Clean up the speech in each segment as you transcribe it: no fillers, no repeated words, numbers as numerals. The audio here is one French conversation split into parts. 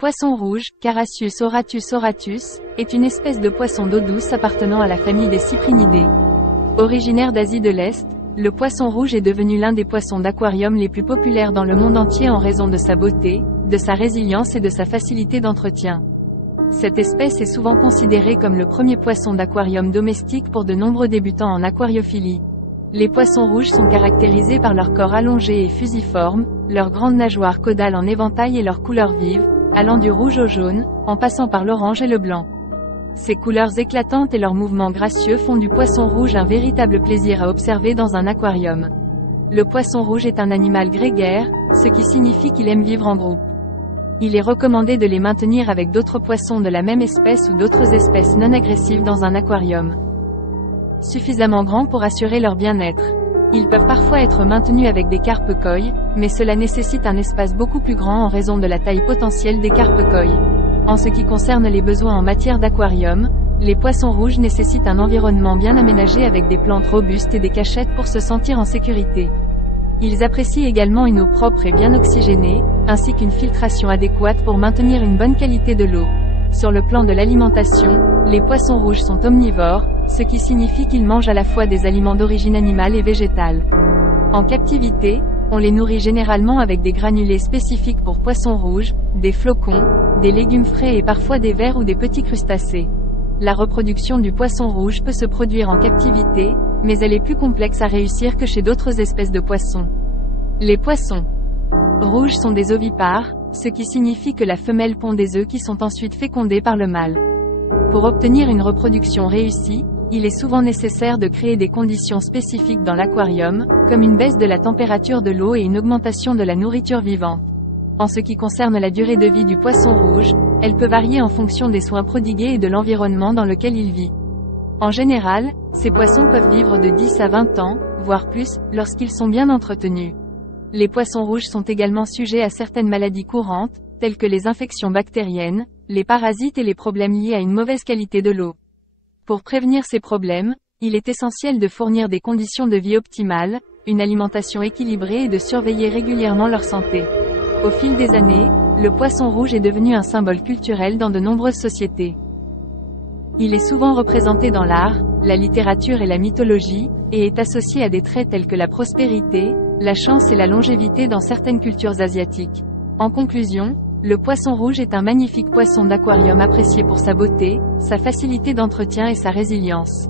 poisson rouge, Carassius auratus auratus, est une espèce de poisson d'eau douce appartenant à la famille des cyprinidés. Originaire d'Asie de l'Est, le poisson rouge est devenu l'un des poissons d'aquarium les plus populaires dans le monde entier en raison de sa beauté, de sa résilience et de sa facilité d'entretien. Cette espèce est souvent considérée comme le premier poisson d'aquarium domestique pour de nombreux débutants en aquariophilie. Les poissons rouges sont caractérisés par leur corps allongé et fusiforme, leurs grandes nageoires caudales en éventail et leurs couleurs vives, allant du rouge au jaune, en passant par l'orange et le blanc. Ces couleurs éclatantes et leurs mouvements gracieux font du poisson rouge un véritable plaisir à observer dans un aquarium. Le poisson rouge est un animal grégaire, ce qui signifie qu'il aime vivre en groupe. Il est recommandé de les maintenir avec d'autres poissons de la même espèce ou d'autres espèces non agressives dans un aquarium suffisamment grand pour assurer leur bien-être. Ils peuvent parfois être maintenus avec des carpes koi, mais cela nécessite un espace beaucoup plus grand en raison de la taille potentielle des carpes koi. En ce qui concerne les besoins en matière d'aquarium, les poissons rouges nécessitent un environnement bien aménagé avec des plantes robustes et des cachettes pour se sentir en sécurité. Ils apprécient également une eau propre et bien oxygénée, ainsi qu'une filtration adéquate pour maintenir une bonne qualité de l'eau. Sur le plan de l'alimentation, les poissons rouges sont omnivores, ce qui signifie qu'ils mangent à la fois des aliments d'origine animale et végétale. En captivité, on les nourrit généralement avec des granulés spécifiques pour poissons rouges, des flocons, des légumes frais et parfois des vers ou des petits crustacés. La reproduction du poisson rouge peut se produire en captivité, mais elle est plus complexe à réussir que chez d'autres espèces de poissons. Les poissons rouges sont des ovipares, ce qui signifie que la femelle pond des œufs qui sont ensuite fécondés par le mâle. Pour obtenir une reproduction réussie, il est souvent nécessaire de créer des conditions spécifiques dans l'aquarium, comme une baisse de la température de l'eau et une augmentation de la nourriture vivante. En ce qui concerne la durée de vie du poisson rouge, elle peut varier en fonction des soins prodigués et de l'environnement dans lequel il vit. En général, ces poissons peuvent vivre de 10 à 20 ans, voire plus, lorsqu'ils sont bien entretenus. Les poissons rouges sont également sujets à certaines maladies courantes, telles que les infections bactériennes, les parasites et les problèmes liés à une mauvaise qualité de l'eau. Pour prévenir ces problèmes, il est essentiel de fournir des conditions de vie optimales, une alimentation équilibrée et de surveiller régulièrement leur santé. Au fil des années, le poisson rouge est devenu un symbole culturel dans de nombreuses sociétés. Il est souvent représenté dans l'art, la littérature et la mythologie, et est associé à des traits tels que la prospérité, la chance et la longévité dans certaines cultures asiatiques. En conclusion, le poisson rouge est un magnifique poisson d'aquarium apprécié pour sa beauté, sa facilité d'entretien et sa résilience.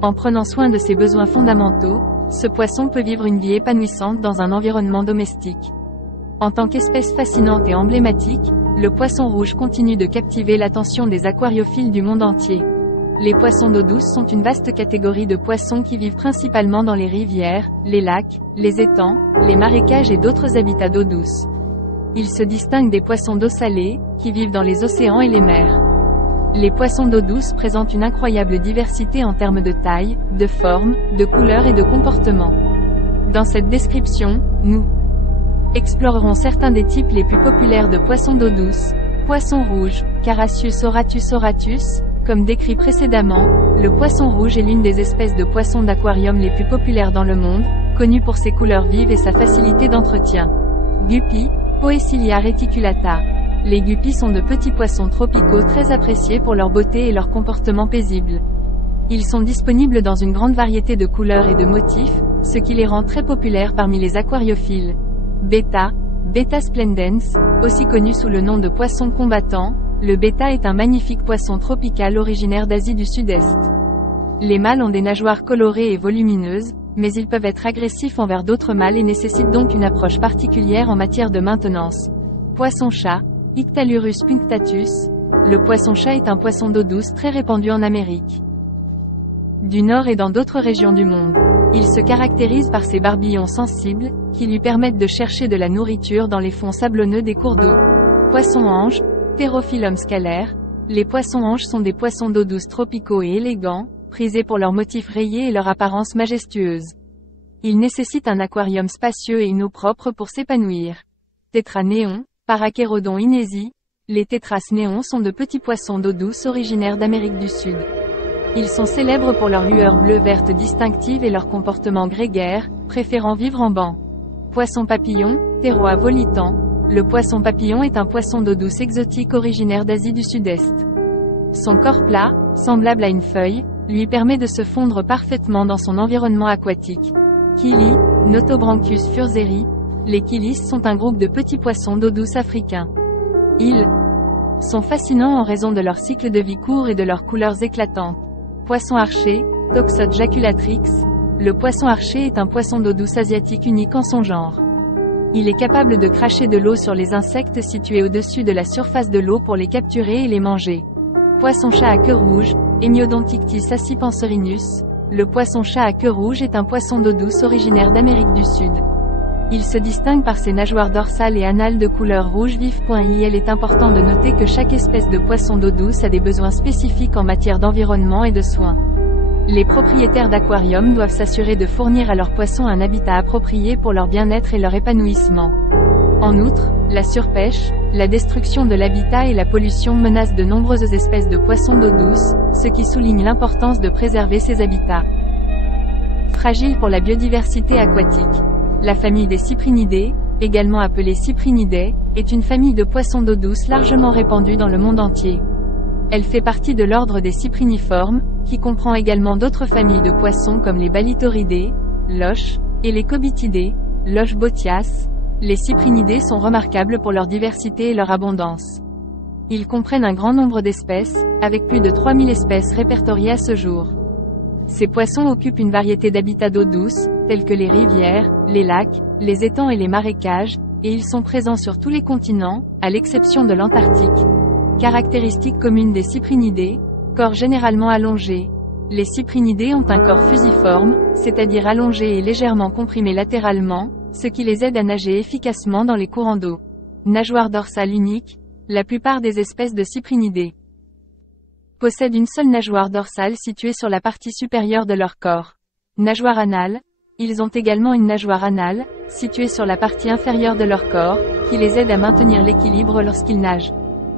En prenant soin de ses besoins fondamentaux, ce poisson peut vivre une vie épanouissante dans un environnement domestique. En tant qu'espèce fascinante et emblématique, le poisson rouge continue de captiver l'attention des aquariophiles du monde entier. Les poissons d'eau douce sont une vaste catégorie de poissons qui vivent principalement dans les rivières, les lacs, les étangs, les marécages et d'autres habitats d'eau douce. Ils se distinguent des poissons d'eau salée, qui vivent dans les océans et les mers. Les poissons d'eau douce présentent une incroyable diversité en termes de taille, de forme, de couleur et de comportement. Dans cette description, nous explorerons certains des types les plus populaires de poissons d'eau douce. Poisson rouge, Carassius auratus auratus. Comme décrit précédemment, le poisson rouge est l'une des espèces de poissons d'aquarium les plus populaires dans le monde, connue pour ses couleurs vives et sa facilité d'entretien. Guppies, Poecilia reticulata. Les guppies sont de petits poissons tropicaux très appréciés pour leur beauté et leur comportement paisible. Ils sont disponibles dans une grande variété de couleurs et de motifs, ce qui les rend très populaires parmi les aquariophiles. Betta, Betta splendens, aussi connu sous le nom de poisson combattant, le betta est un magnifique poisson tropical originaire d'Asie du Sud-Est. Les mâles ont des nageoires colorées et volumineuses, mais ils peuvent être agressifs envers d'autres mâles et nécessitent donc une approche particulière en matière de maintenance. Poisson-chat, Ictalurus punctatus. Le poisson-chat est un poisson d'eau douce très répandu en Amérique du Nord et dans d'autres régions du monde. Il se caractérise par ses barbillons sensibles, qui lui permettent de chercher de la nourriture dans les fonds sablonneux des cours d'eau. Poisson-ange, Pterophyllum scalaire. Les poissons-anges sont des poissons d'eau douce tropicaux et élégants, prisés pour leurs motifs rayés et leur apparence majestueuse. Ils nécessitent un aquarium spacieux et une eau propre pour s'épanouir. Tétranéon, Paracherodon inesi. Les tétras néons sont de petits poissons d'eau douce originaires d'Amérique du Sud. Ils sont célèbres pour leur lueur bleu-verte distinctive et leur comportement grégaire, préférant vivre en banc. Poisson papillon, Pteroa volitan. Le poisson papillon est un poisson d'eau douce exotique originaire d'Asie du Sud-Est. Son corps plat, semblable à une feuille, lui permet de se fondre parfaitement dans son environnement aquatique. Kili, Notobranchus furzeri, les kilis sont un groupe de petits poissons d'eau douce africains. Ils sont fascinants en raison de leur cycle de vie court et de leurs couleurs éclatantes. Poisson archer, Toxod jaculatrix, le poisson archer est un poisson d'eau douce asiatique unique en son genre. Il est capable de cracher de l'eau sur les insectes situés au-dessus de la surface de l'eau pour les capturer et les manger. Poisson-chat à queue rouge, Hemiodontictis accipanserinus, le poisson-chat à queue rouge est un poisson d'eau douce originaire d'Amérique du Sud. Il se distingue par ses nageoires dorsales et anales de couleur rouge vif. Il est important de noter que chaque espèce de poisson d'eau douce a des besoins spécifiques en matière d'environnement et de soins. Les propriétaires d'aquariums doivent s'assurer de fournir à leurs poissons un habitat approprié pour leur bien-être et leur épanouissement. En outre, la surpêche, la destruction de l'habitat et la pollution menacent de nombreuses espèces de poissons d'eau douce, ce qui souligne l'importance de préserver ces habitats. Fragile pour la biodiversité aquatique. La famille des cyprinidés, également appelée cyprinidae, est une famille de poissons d'eau douce largement répandue dans le monde entier. Elle fait partie de l'ordre des cypriniformes, qui comprend également d'autres familles de poissons comme les Balithoridés, loches, et les Cobitidés, loches botias. Les cyprinidés sont remarquables pour leur diversité et leur abondance. Ils comprennent un grand nombre d'espèces, avec plus de 3000 espèces répertoriées à ce jour. Ces poissons occupent une variété d'habitats d'eau douce, tels que les rivières, les lacs, les étangs et les marécages, et ils sont présents sur tous les continents, à l'exception de l'Antarctique. Caractéristiques communes des cyprinidés, corps généralement allongé. Les cyprinidés ont un corps fusiforme, c'est-à-dire allongé et légèrement comprimé latéralement, ce qui les aide à nager efficacement dans les courants d'eau. Nageoire dorsale unique, la plupart des espèces de cyprinidés possèdent une seule nageoire dorsale située sur la partie supérieure de leur corps. Nageoire anale, ils ont également une nageoire anale, située sur la partie inférieure de leur corps, qui les aide à maintenir l'équilibre lorsqu'ils nagent.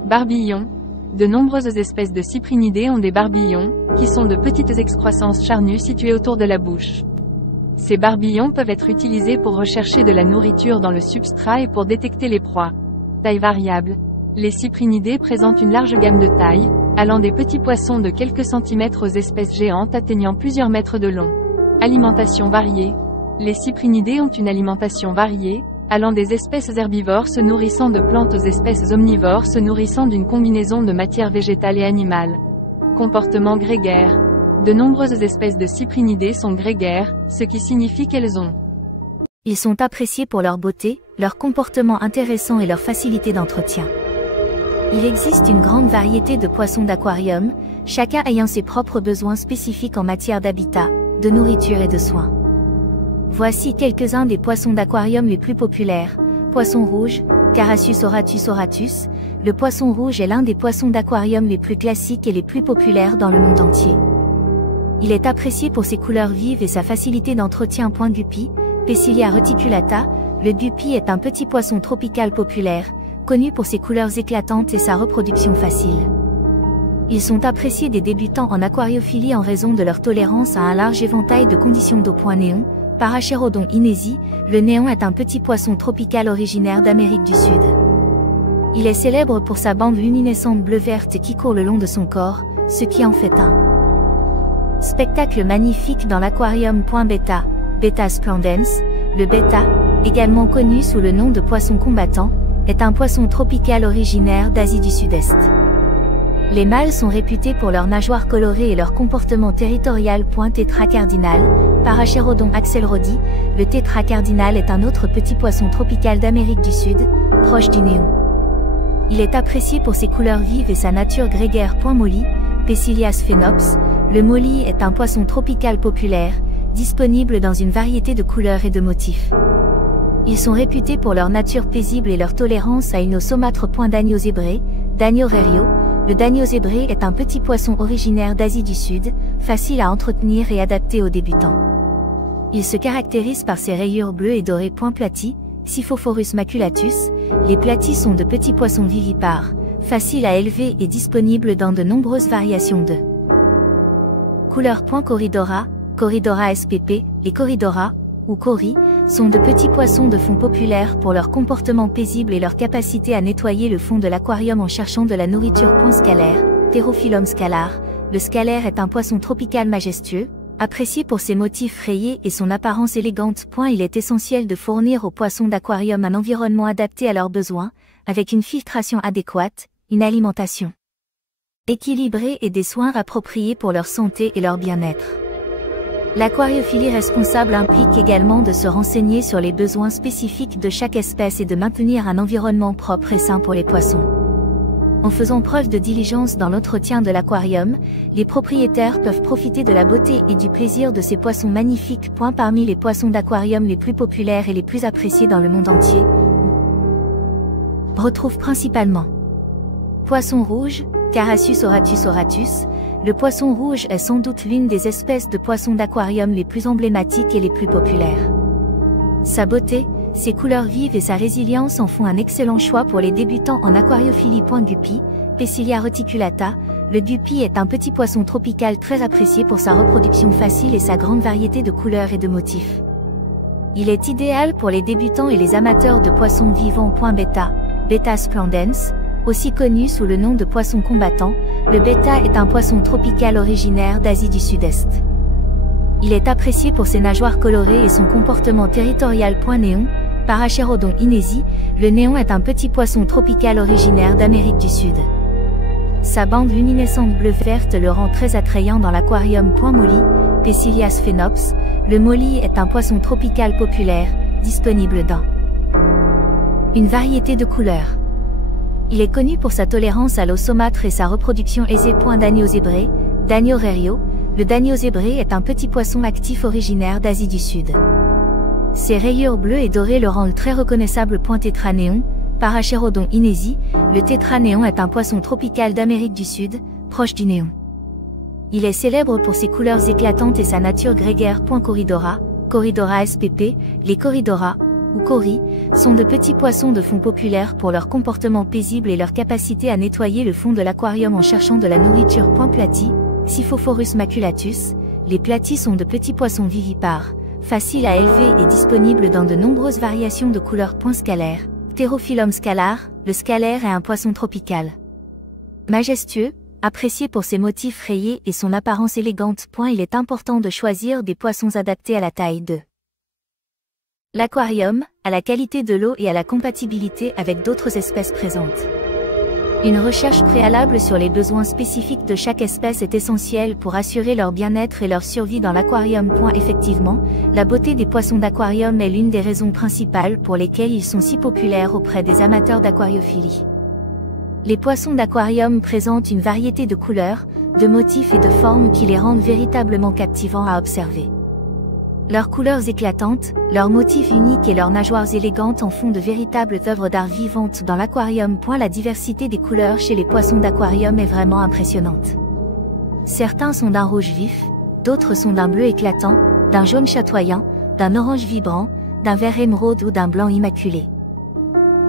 Barbillons. De nombreuses espèces de cyprinidés ont des barbillons, qui sont de petites excroissances charnues situées autour de la bouche. Ces barbillons peuvent être utilisés pour rechercher de la nourriture dans le substrat et pour détecter les proies. Taille variable. Les cyprinidés présentent une large gamme de tailles, allant des petits poissons de quelques centimètres aux espèces géantes atteignant plusieurs mètres de long. Alimentation variée. Les cyprinidés ont une alimentation variée, allant des espèces herbivores se nourrissant de plantes aux espèces omnivores se nourrissant d'une combinaison de matière végétale et animale. Comportement grégaire. De nombreuses espèces de cyprinidés sont grégaires, ce qui signifie qu'elles ont. Ils sont appréciés pour leur beauté, leur comportement intéressant et leur facilité d'entretien. Il existe une grande variété de poissons d'aquarium, chacun ayant ses propres besoins spécifiques en matière d'habitat, de nourriture et de soins. Voici quelques-uns des poissons d'aquarium les plus populaires. Poisson rouge, Carassius auratus auratus. Le poisson rouge est l'un des poissons d'aquarium les plus classiques et les plus populaires dans le monde entier. Il est apprécié pour ses couleurs vives et sa facilité d'entretien. Guppy, Pecilia reticulata. Le guppy est un petit poisson tropical populaire, connu pour ses couleurs éclatantes et sa reproduction facile. Ils sont appréciés des débutants en aquariophilie en raison de leur tolérance à un large éventail de conditions d'eau. Néon, Paracherodon inesi, le néon est un petit poisson tropical originaire d'Amérique du Sud. Il est célèbre pour sa bande luminescente bleu-verte qui court le long de son corps, ce qui en fait un spectacle magnifique dans l'aquarium. Bêta, Beta splendens, le bêta, également connu sous le nom de poisson combattant, est un poisson tropical originaire d'Asie du Sud-Est. Les mâles sont réputés pour leurs nageoires colorées et leur comportement territorial. Tétracardinal, Paracherodon axelrodi, le tétracardinal est un autre petit poisson tropical d'Amérique du Sud, proche du néon. Il est apprécié pour ses couleurs vives et sa nature grégaire. Molly, Pecilia sphenops, le molly est un poisson tropical populaire, disponible dans une variété de couleurs et de motifs. Ils sont réputés pour leur nature paisible et leur tolérance à une eau saumâtre. Dagno zébré, Dagno rerio, le dagno zébré est un petit poisson originaire d'Asie du Sud, facile à entretenir et adapté aux débutants. Il se caractérise par ses rayures bleues et dorées. Platy, Siphophorus maculatus, les platies sont de petits poissons vivipares, faciles à élever et disponibles dans de nombreuses variations de couleurs. Corridora, Corridora spp, les corridora, ou coris, sont de petits poissons de fond populaires pour leur comportement paisible et leur capacité à nettoyer le fond de l'aquarium en cherchant de la nourriture. Scalaire, Pterophyllum scalar. Le scalaire est un poisson tropical majestueux, apprécié pour ses motifs rayés et son apparence élégante. Il est essentiel de fournir aux poissons d'aquarium un environnement adapté à leurs besoins, avec une filtration adéquate, une alimentation équilibrée et des soins appropriés pour leur santé et leur bien-être. L'aquariophilie responsable implique également de se renseigner sur les besoins spécifiques de chaque espèce et de maintenir un environnement propre et sain pour les poissons. En faisant preuve de diligence dans l'entretien de l'aquarium, les propriétaires peuvent profiter de la beauté et du plaisir de ces poissons magnifiques. Parmi les poissons d'aquarium les plus populaires et les plus appréciés dans le monde entier, on retrouve principalement poisson rouge, Carassius auratus auratus. Le poisson rouge est sans doute l'une des espèces de poissons d'aquarium les plus emblématiques et les plus populaires. Sa beauté, ses couleurs vives et sa résilience en font un excellent choix pour les débutants en aquariophilie. Guppy, Pecilia reticulata. Le guppy est un petit poisson tropical très apprécié pour sa reproduction facile et sa grande variété de couleurs et de motifs. Il est idéal pour les débutants et les amateurs de poissons vivants. Beta, Beta splendens. Aussi connu sous le nom de poisson combattant, le bêta est un poisson tropical originaire d'Asie du Sud-Est. Il est apprécié pour ses nageoires colorées et son comportement territorial. Néon, Paracherodon inesi, le néon est un petit poisson tropical originaire d'Amérique du Sud. Sa bande luminescente bleu-verte le rend très attrayant dans l'aquarium. Molly, Pecilia sphenops, le molly est un poisson tropical populaire, disponible dans une variété de couleurs. Il est connu pour sa tolérance à l'eau saumâtre et sa reproduction aisée. Dagno zébré, Dagno rerio. Le dagno zébré est un petit poisson actif originaire d'Asie du Sud. Ses rayures bleues et dorées le rendent très reconnaissable. Tétranéon, Paracherodon inesi. Le tétranéon est un poisson tropical d'Amérique du Sud, proche du néon. Il est célèbre pour ses couleurs éclatantes et sa nature grégaire. Corridora, Corridora spp. Les corridora, ou coris, sont de petits poissons de fond populaires pour leur comportement paisible et leur capacité à nettoyer le fond de l'aquarium en cherchant de la nourriture. Platy, Xiphophorus maculatus. Les platies sont de petits poissons vivipares, faciles à élever et disponibles dans de nombreuses variations de couleurs. Scalaire, Pterophyllum scalar. Le scalaire est un poisson tropical majestueux, apprécié pour ses motifs rayés et son apparence élégante. Il est important de choisir des poissons adaptés à la taille de l'aquarium, à la qualité de l'eau et à la compatibilité avec d'autres espèces présentes. Une recherche préalable sur les besoins spécifiques de chaque espèce est essentielle pour assurer leur bien-être et leur survie dans l'aquarium. Effectivement, la beauté des poissons d'aquarium est l'une des raisons principales pour lesquelles ils sont si populaires auprès des amateurs d'aquariophilie. Les poissons d'aquarium présentent une variété de couleurs, de motifs et de formes qui les rendent véritablement captivants à observer. Leurs couleurs éclatantes, leurs motifs uniques et leurs nageoires élégantes en font de véritables œuvres d'art vivantes dans l'aquarium. La diversité des couleurs chez les poissons d'aquarium est vraiment impressionnante. Certains sont d'un rouge vif, d'autres sont d'un bleu éclatant, d'un jaune chatoyant, d'un orange vibrant, d'un vert émeraude ou d'un blanc immaculé.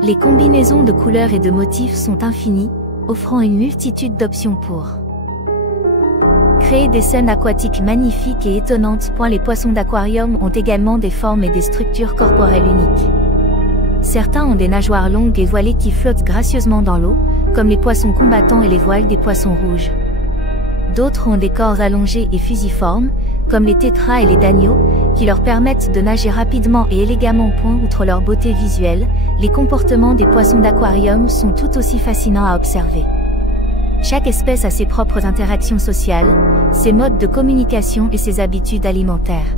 Les combinaisons de couleurs et de motifs sont infinies, offrant une multitude d'options pour créer des scènes aquatiques magnifiques et étonnantes. Les poissons d'aquarium ont également des formes et des structures corporelles uniques. Certains ont des nageoires longues et voilées qui flottent gracieusement dans l'eau, comme les poissons combattants et les voiles des poissons rouges. D'autres ont des corps allongés et fusiformes, comme les tétras et les dagnos, qui leur permettent de nager rapidement et élégamment. Outre leur beauté visuelle, les comportements des poissons d'aquarium sont tout aussi fascinants à observer. Chaque espèce a ses propres interactions sociales, ses modes de communication et ses habitudes alimentaires.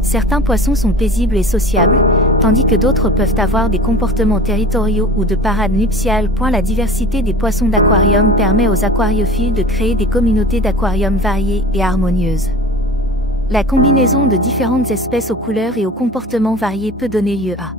Certains poissons sont paisibles et sociables, tandis que d'autres peuvent avoir des comportements territoriaux ou de parade nuptiale. La diversité des poissons d'aquarium permet aux aquariophiles de créer des communautés d'aquarium variées et harmonieuses. La combinaison de différentes espèces aux couleurs et aux comportements variés peut donner lieu à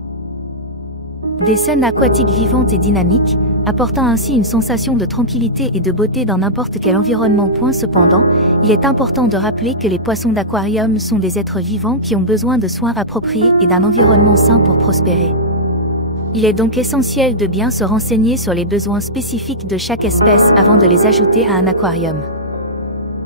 des scènes aquatiques vivantes et dynamiques, apportant ainsi une sensation de tranquillité et de beauté dans n'importe quel environnement. Cependant, il est important de rappeler que les poissons d'aquarium sont des êtres vivants qui ont besoin de soins appropriés et d'un environnement sain pour prospérer. Il est donc essentiel de bien se renseigner sur les besoins spécifiques de chaque espèce avant de les ajouter à un aquarium.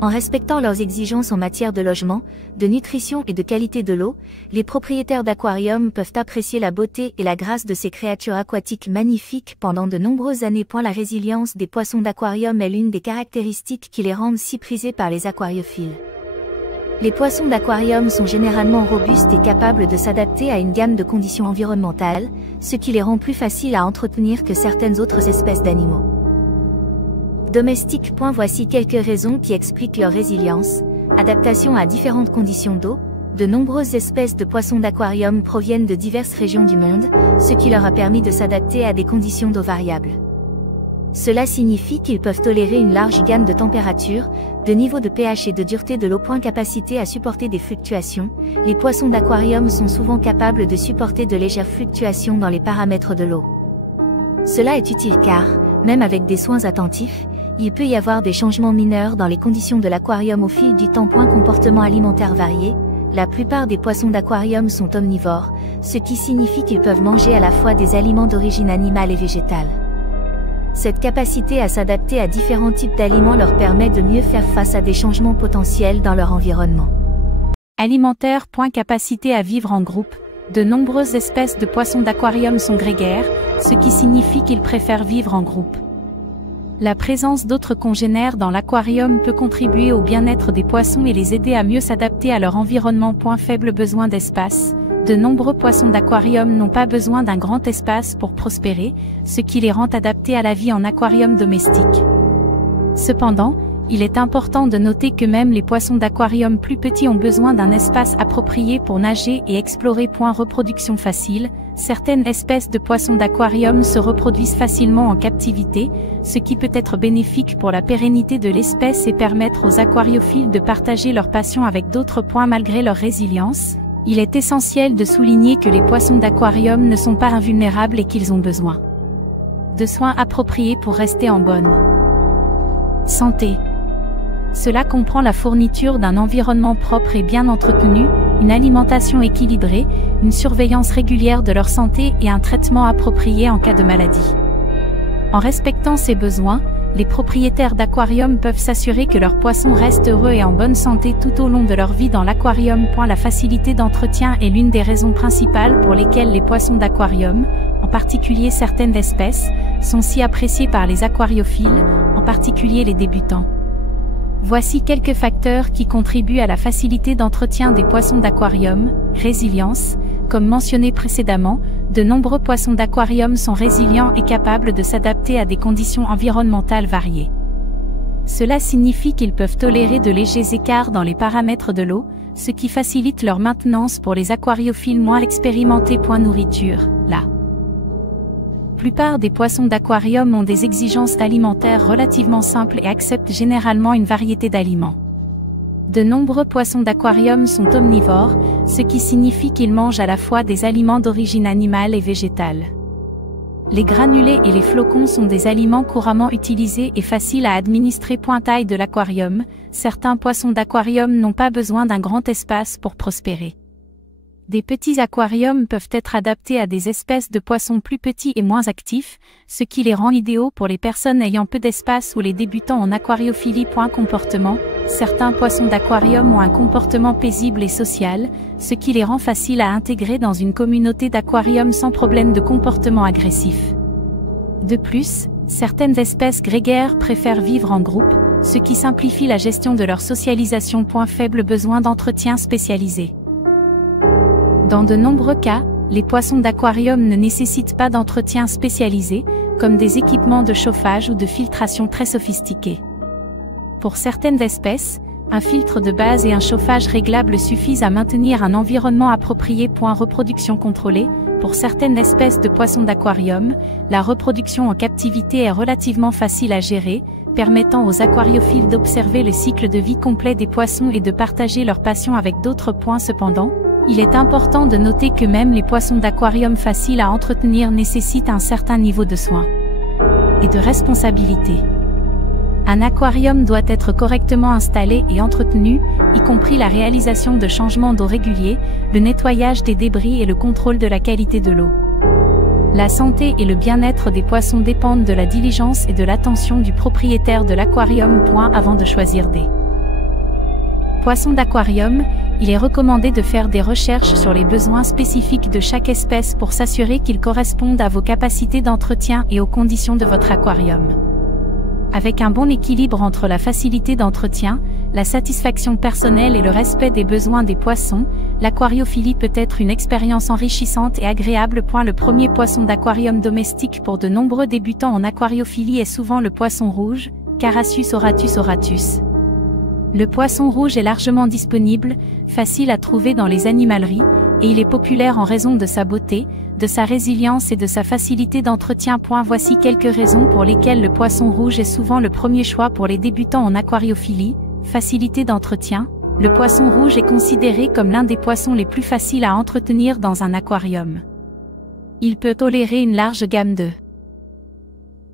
En respectant leurs exigences en matière de logement, de nutrition et de qualité de l'eau, les propriétaires d'aquariums peuvent apprécier la beauté et la grâce de ces créatures aquatiques magnifiques pendant de nombreuses années. La résilience des poissons d'aquarium est l'une des caractéristiques qui les rendent si prisés par les aquariophiles. Les poissons d'aquarium sont généralement robustes et capables de s'adapter à une gamme de conditions environnementales, ce qui les rend plus faciles à entretenir que certaines autres espèces d'animaux. Domestiques. Voici quelques raisons qui expliquent leur résilience. Adaptation à différentes conditions d'eau. De nombreuses espèces de poissons d'aquarium proviennent de diverses régions du monde, ce qui leur a permis de s'adapter à des conditions d'eau variables. Cela signifie qu'ils peuvent tolérer une large gamme de températures, de niveaux de pH et de dureté de l'eau. Capacité à supporter des fluctuations. Les poissons d'aquarium sont souvent capables de supporter de légères fluctuations dans les paramètres de l'eau. Cela est utile car, même avec des soins attentifs, il peut y avoir des changements mineurs dans les conditions de l'aquarium au fil du temps. Comportement alimentaire varié. La plupart des poissons d'aquarium sont omnivores, ce qui signifie qu'ils peuvent manger à la fois des aliments d'origine animale et végétale. Cette capacité à s'adapter à différents types d'aliments leur permet de mieux faire face à des changements potentiels dans leur environnement. Alimentaire. Capacité à vivre en groupe. De nombreuses espèces de poissons d'aquarium sont grégaires, ce qui signifie qu'ils préfèrent vivre en groupe. La présence d'autres congénères dans l'aquarium peut contribuer au bien-être des poissons et les aider à mieux s'adapter à leur environnement. Faible besoin d'espace. De nombreux poissons d'aquarium n'ont pas besoin d'un grand espace pour prospérer, ce qui les rend adaptés à la vie en aquarium domestique. Cependant, il est important de noter que même les poissons d'aquarium plus petits ont besoin d'un espace approprié pour nager et explorer. Reproduction facile. Certaines espèces de poissons d'aquarium se reproduisent facilement en captivité, ce qui peut être bénéfique pour la pérennité de l'espèce et permettre aux aquariophiles de partager leur passion avec d'autres. Malgré leur résilience, il est essentiel de souligner que les poissons d'aquarium ne sont pas invulnérables et qu'ils ont besoin de soins appropriés pour rester en bonne santé. Cela comprend la fourniture d'un environnement propre et bien entretenu, une alimentation équilibrée, une surveillance régulière de leur santé et un traitement approprié en cas de maladie. En respectant ces besoins, les propriétaires d'aquarium peuvent s'assurer que leurs poissons restent heureux et en bonne santé tout au long de leur vie dans l'aquarium. La facilité d'entretien est l'une des raisons principales pour lesquelles les poissons d'aquarium, en particulier certaines espèces, sont si appréciés par les aquariophiles, en particulier les débutants. Voici quelques facteurs qui contribuent à la facilité d'entretien des poissons d'aquarium. Résilience. Comme mentionné précédemment, de nombreux poissons d'aquarium sont résilients et capables de s'adapter à des conditions environnementales variées. Cela signifie qu'ils peuvent tolérer de légers écarts dans les paramètres de l'eau, ce qui facilite leur maintenance pour les aquariophiles moins expérimentés. Nourriture. La plupart des poissons d'aquarium ont des exigences alimentaires relativement simples et acceptent généralement une variété d'aliments. De nombreux poissons d'aquarium sont omnivores, ce qui signifie qu'ils mangent à la fois des aliments d'origine animale et végétale. Les granulés et les flocons sont des aliments couramment utilisés et faciles à administrer. Taille de l'aquarium. Certains poissons d'aquarium n'ont pas besoin d'un grand espace pour prospérer. Des petits aquariums peuvent être adaptés à des espèces de poissons plus petits et moins actifs, ce qui les rend idéaux pour les personnes ayant peu d'espace ou les débutants en aquariophilie. Comportement. Certains poissons d'aquarium ont un comportement paisible et social, ce qui les rend faciles à intégrer dans une communauté d'aquarium sans problème de comportement agressif. De plus, certaines espèces grégaires préfèrent vivre en groupe, ce qui simplifie la gestion de leur socialisation. Faible besoin d'entretien spécialisé. Dans de nombreux cas, les poissons d'aquarium ne nécessitent pas d'entretien spécialisé, comme des équipements de chauffage ou de filtration très sophistiqués. Pour certaines espèces, un filtre de base et un chauffage réglable suffisent à maintenir un environnement approprié. Reproduction contrôlée. Pour certaines espèces de poissons d'aquarium, la reproduction en captivité est relativement facile à gérer, permettant aux aquariophiles d'observer le cycle de vie complet des poissons et de partager leur passion avec d'autres. Cependant, il est important de noter que même les poissons d'aquarium faciles à entretenir nécessitent un certain niveau de soin et de responsabilité. Un aquarium doit être correctement installé et entretenu, y compris la réalisation de changements d'eau réguliers, le nettoyage des débris et le contrôle de la qualité de l'eau. La santé et le bien-être des poissons dépendent de la diligence et de l'attention du propriétaire de l'aquarium. Avant de choisir des Poisson d'aquarium, il est recommandé de faire des recherches sur les besoins spécifiques de chaque espèce pour s'assurer qu'ils correspondent à vos capacités d'entretien et aux conditions de votre aquarium. Avec un bon équilibre entre la facilité d'entretien, la satisfaction personnelle et le respect des besoins des poissons, l'aquariophilie peut être une expérience enrichissante et agréable. Le premier poisson d'aquarium domestique pour de nombreux débutants en aquariophilie est souvent le poisson rouge, Carassius auratus auratus. Le poisson rouge est largement disponible, facile à trouver dans les animaleries, et il est populaire en raison de sa beauté, de sa résilience et de sa facilité d'entretien. Voici quelques raisons pour lesquelles le poisson rouge est souvent le premier choix pour les débutants en aquariophilie. Facilité d'entretien. Le poisson rouge est considéré comme l'un des poissons les plus faciles à entretenir dans un aquarium. Il peut tolérer une large gamme de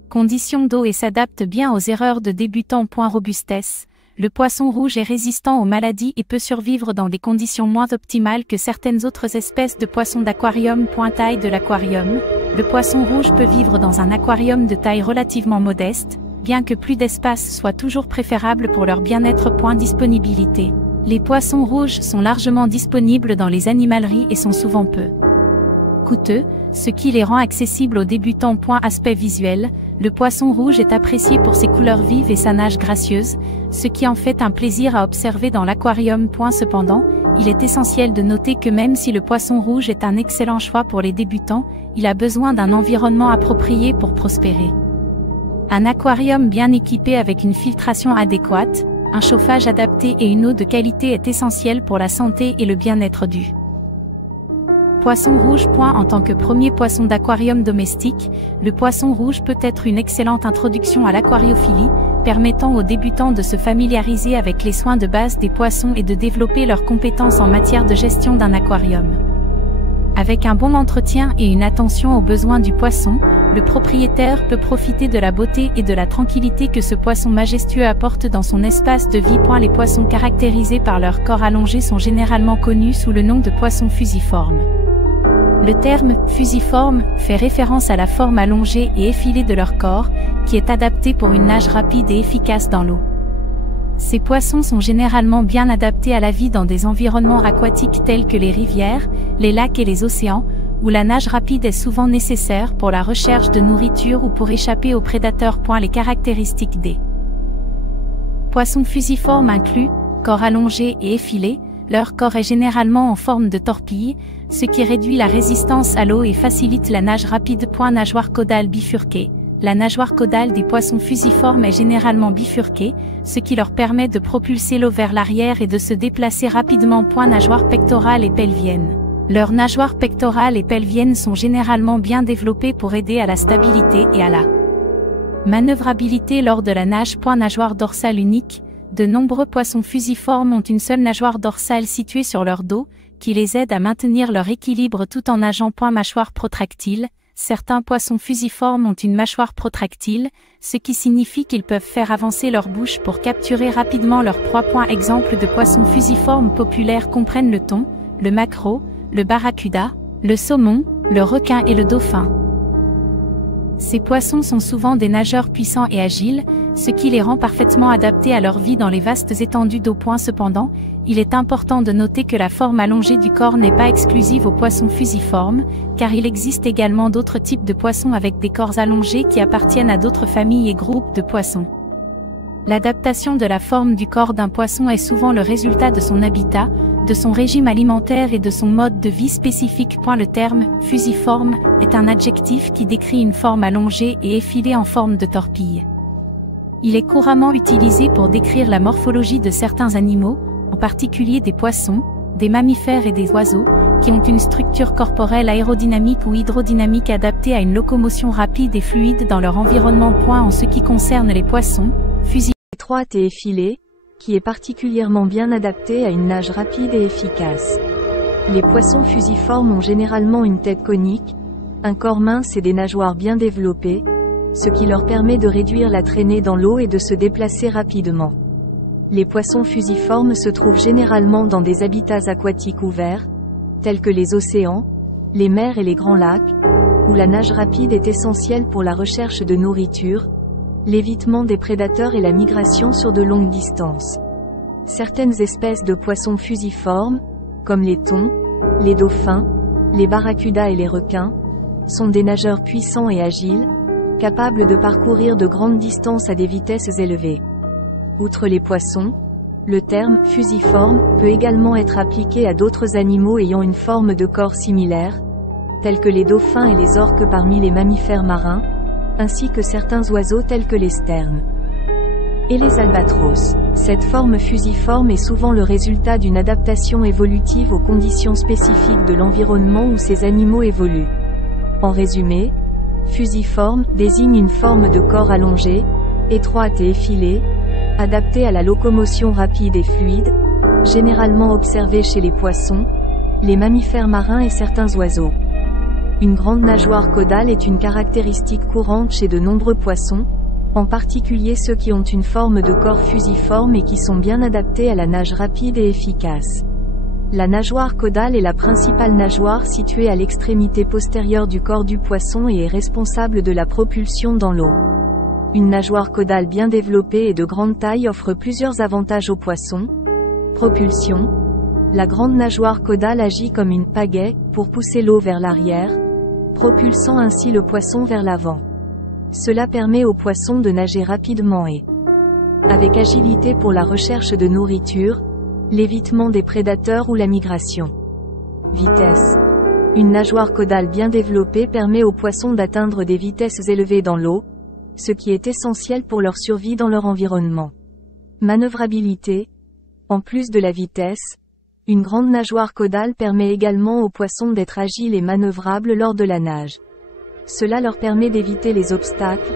conditions d'eau et s'adapte bien aux erreurs de débutants. Robustesse. Le poisson rouge est résistant aux maladies et peut survivre dans des conditions moins optimales que certaines autres espèces de poissons d'aquarium. Taille de l'aquarium. Le poisson rouge peut vivre dans un aquarium de taille relativement modeste, bien que plus d'espace soit toujours préférable pour leur bien-être. Disponibilité. Les poissons rouges sont largement disponibles dans les animaleries et sont souvent peu coûteux, ce qui les rend accessibles aux débutants. Aspect visuel. Le poisson rouge est apprécié pour ses couleurs vives et sa nage gracieuse, ce qui en fait un plaisir à observer dans l'aquarium. Cependant, il est essentiel de noter que même si le poisson rouge est un excellent choix pour les débutants, il a besoin d'un environnement approprié pour prospérer. Un aquarium bien équipé avec une filtration adéquate, un chauffage adapté et une eau de qualité est essentiel pour la santé et le bien-être du poisson rouge. En tant que premier poisson d'aquarium domestique, le poisson rouge peut être une excellente introduction à l'aquariophilie, permettant aux débutants de se familiariser avec les soins de base des poissons et de développer leurs compétences en matière de gestion d'un aquarium. Avec un bon entretien et une attention aux besoins du poisson, le propriétaire peut profiter de la beauté et de la tranquillité que ce poisson majestueux apporte dans son espace de vie. Les poissons caractérisés par leur corps allongé sont généralement connus sous le nom de poissons fusiformes. Le terme « fusiforme » fait référence à la forme allongée et effilée de leur corps, qui est adaptée pour une nage rapide et efficace dans l'eau. Ces poissons sont généralement bien adaptés à la vie dans des environnements aquatiques tels que les rivières, les lacs et les océans, où la nage rapide est souvent nécessaire pour la recherche de nourriture ou pour échapper aux prédateurs. Les caractéristiques des poissons fusiformes incluent corps allongé et effilé. Leur corps est généralement en forme de torpille, ce qui réduit la résistance à l'eau et facilite la nage rapide. Nageoire caudale bifurquée. La nageoire caudale des poissons fusiformes est généralement bifurquée, ce qui leur permet de propulser l'eau vers l'arrière et de se déplacer rapidement. Nageoire pectorale et pelvienne. Leurs nageoires pectorales et pelviennes sont généralement bien développées pour aider à la stabilité et à la manœuvrabilité lors de la nage. Nageoire dorsale unique. De nombreux poissons fusiformes ont une seule nageoire dorsale située sur leur dos, qui les aide à maintenir leur équilibre tout en nageant. Mâchoire protractile. Certains poissons fusiformes ont une mâchoire protractile, ce qui signifie qu'ils peuvent faire avancer leur bouche pour capturer rapidement leur proie. Exemples de poissons fusiformes populaires comprennent le thon, le maquereau, le barracuda, le saumon, le requin et le dauphin. Ces poissons sont souvent des nageurs puissants et agiles, ce qui les rend parfaitement adaptés à leur vie dans les vastes étendues d'eau. Cependant, il est important de noter que la forme allongée du corps n'est pas exclusive aux poissons fusiformes, car il existe également d'autres types de poissons avec des corps allongés qui appartiennent à d'autres familles et groupes de poissons. L'adaptation de la forme du corps d'un poisson est souvent le résultat de son habitat, de son régime alimentaire et de son mode de vie spécifique. Le terme « fusiforme » est un adjectif qui décrit une forme allongée et effilée en forme de torpille. Il est couramment utilisé pour décrire la morphologie de certains animaux, en particulier des poissons, des mammifères et des oiseaux, qui ont une structure corporelle aérodynamique ou hydrodynamique adaptée à une locomotion rapide et fluide dans leur environnement. En ce qui concerne les poissons, étroite et effilée, qui est particulièrement bien adaptée à une nage rapide et efficace. Les poissons fusiformes ont généralement une tête conique, un corps mince et des nageoires bien développées, ce qui leur permet de réduire la traînée dans l'eau et de se déplacer rapidement. Les poissons fusiformes se trouvent généralement dans des habitats aquatiques ouverts, tels que les océans, les mers et les grands lacs, où la nage rapide est essentielle pour la recherche de nourriture, l'évitement des prédateurs et la migration sur de longues distances. Certaines espèces de poissons fusiformes, comme les thons, les dauphins, les barracudas et les requins, sont des nageurs puissants et agiles, capables de parcourir de grandes distances à des vitesses élevées. Outre les poissons, le terme « fusiforme » peut également être appliqué à d'autres animaux ayant une forme de corps similaire, tels que les dauphins et les orques parmi les mammifères marins, ainsi que certains oiseaux tels que les sternes et les albatros. Cette forme fusiforme est souvent le résultat d'une adaptation évolutive aux conditions spécifiques de l'environnement où ces animaux évoluent. En résumé, fusiforme désigne une forme de corps allongée, étroite et effilée, adaptée à la locomotion rapide et fluide, généralement observée chez les poissons, les mammifères marins et certains oiseaux. Une grande nageoire caudale est une caractéristique courante chez de nombreux poissons, en particulier ceux qui ont une forme de corps fusiforme et qui sont bien adaptés à la nage rapide et efficace. La nageoire caudale est la principale nageoire située à l'extrémité postérieure du corps du poisson et est responsable de la propulsion dans l'eau. Une nageoire caudale bien développée et de grande taille offre plusieurs avantages aux poissons. Propulsion. La grande nageoire caudale agit comme une pagaie, pour pousser l'eau vers l'arrière, propulsant ainsi le poisson vers l'avant. Cela permet au poisson de nager rapidement et avec agilité pour la recherche de nourriture, l'évitement des prédateurs ou la migration. Vitesse. Une nageoire caudale bien développée permet aux poissons d'atteindre des vitesses élevées dans l'eau, ce qui est essentiel pour leur survie dans leur environnement. Manœuvrabilité. En plus de la vitesse, une grande nageoire caudale permet également aux poissons d'être agiles et manœuvrables lors de la nage. Cela leur permet d'éviter les obstacles,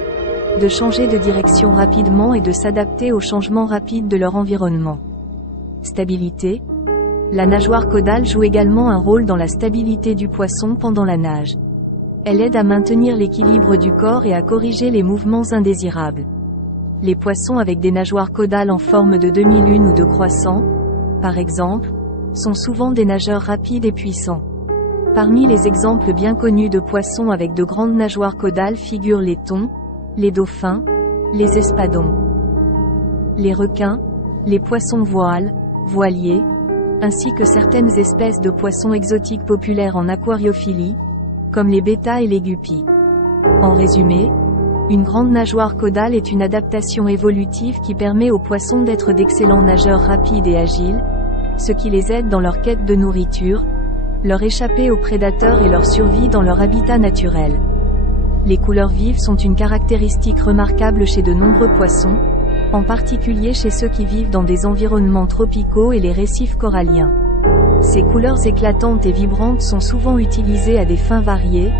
de changer de direction rapidement et de s'adapter aux changements rapides de leur environnement. Stabilité. La nageoire caudale joue également un rôle dans la stabilité du poisson pendant la nage. Elle aide à maintenir l'équilibre du corps et à corriger les mouvements indésirables. Les poissons avec des nageoires caudales en forme de demi-lune ou de croissant, par exemple, sont souvent des nageurs rapides et puissants. Parmi les exemples bien connus de poissons avec de grandes nageoires caudales figurent les thons, les dauphins, les espadons, les requins, les poissons voiles, voiliers, ainsi que certaines espèces de poissons exotiques populaires en aquariophilie, comme les bêtas et les guppies. En résumé, une grande nageoire caudale est une adaptation évolutive qui permet aux poissons d'être d'excellents nageurs rapides et agiles, ce qui les aide dans leur quête de nourriture, leur échapper aux prédateurs et leur survie dans leur habitat naturel. Les couleurs vives sont une caractéristique remarquable chez de nombreux poissons, en particulier chez ceux qui vivent dans des environnements tropicaux et les récifs coralliens. Ces couleurs éclatantes et vibrantes sont souvent utilisées à des fins variées,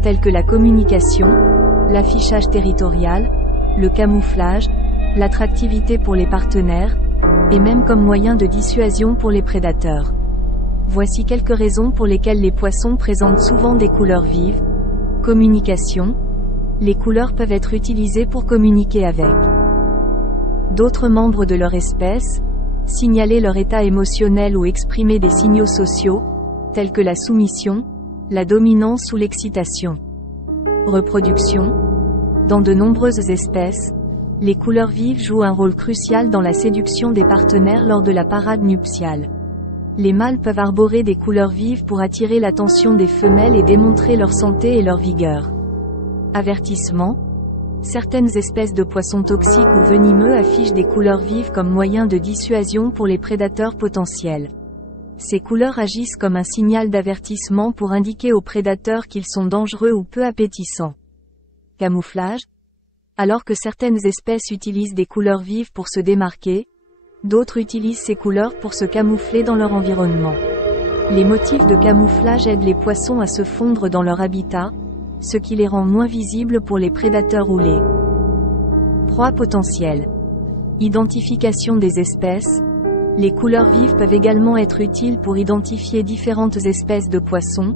telles que la communication, l'affichage territorial, le camouflage, l'attractivité pour les partenaires, et même comme moyen de dissuasion pour les prédateurs. Voici quelques raisons pour lesquelles les poissons présentent souvent des couleurs vives. Communication. Les couleurs peuvent être utilisées pour communiquer avec d'autres membres de leur espèce, signaler leur état émotionnel ou exprimer des signaux sociaux, tels que la soumission, la dominance ou l'excitation. Reproduction. Dans de nombreuses espèces, les couleurs vives jouent un rôle crucial dans la séduction des partenaires lors de la parade nuptiale. Les mâles peuvent arborer des couleurs vives pour attirer l'attention des femelles et démontrer leur santé et leur vigueur. Avertissement. Certaines espèces de poissons toxiques ou venimeux affichent des couleurs vives comme moyen de dissuasion pour les prédateurs potentiels. Ces couleurs agissent comme un signal d'avertissement pour indiquer aux prédateurs qu'ils sont dangereux ou peu appétissants. Camouflage. Alors que certaines espèces utilisent des couleurs vives pour se démarquer, d'autres utilisent ces couleurs pour se camoufler dans leur environnement. Les motifs de camouflage aident les poissons à se fondre dans leur habitat, ce qui les rend moins visibles pour les prédateurs ou les proies potentielles. Identification des espèces. Les couleurs vives peuvent également être utiles pour identifier différentes espèces de poissons,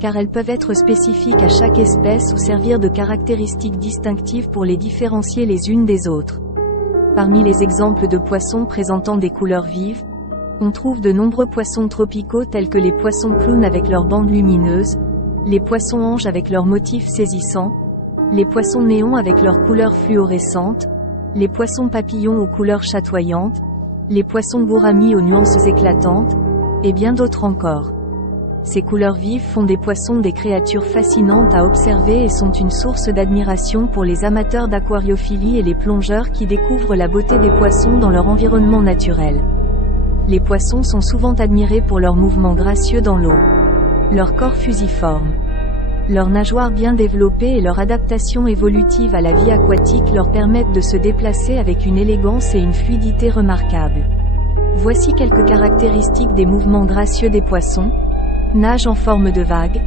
car elles peuvent être spécifiques à chaque espèce ou servir de caractéristiques distinctives pour les différencier les unes des autres. Parmi les exemples de poissons présentant des couleurs vives, on trouve de nombreux poissons tropicaux tels que les poissons clowns avec leurs bandes lumineuses, les poissons anges avec leurs motifs saisissants, les poissons néons avec leurs couleurs fluorescentes, les poissons papillons aux couleurs chatoyantes, les poissons gouramis aux nuances éclatantes, et bien d'autres encore. Ces couleurs vives font des poissons des créatures fascinantes à observer et sont une source d'admiration pour les amateurs d'aquariophilie et les plongeurs qui découvrent la beauté des poissons dans leur environnement naturel. Les poissons sont souvent admirés pour leurs mouvements gracieux dans l'eau, leur corps fusiforme, leurs nageoires bien développées et leur adaptation évolutive à la vie aquatique leur permettent de se déplacer avec une élégance et une fluidité remarquables. Voici quelques caractéristiques des mouvements gracieux des poissons. Nage en forme de vague.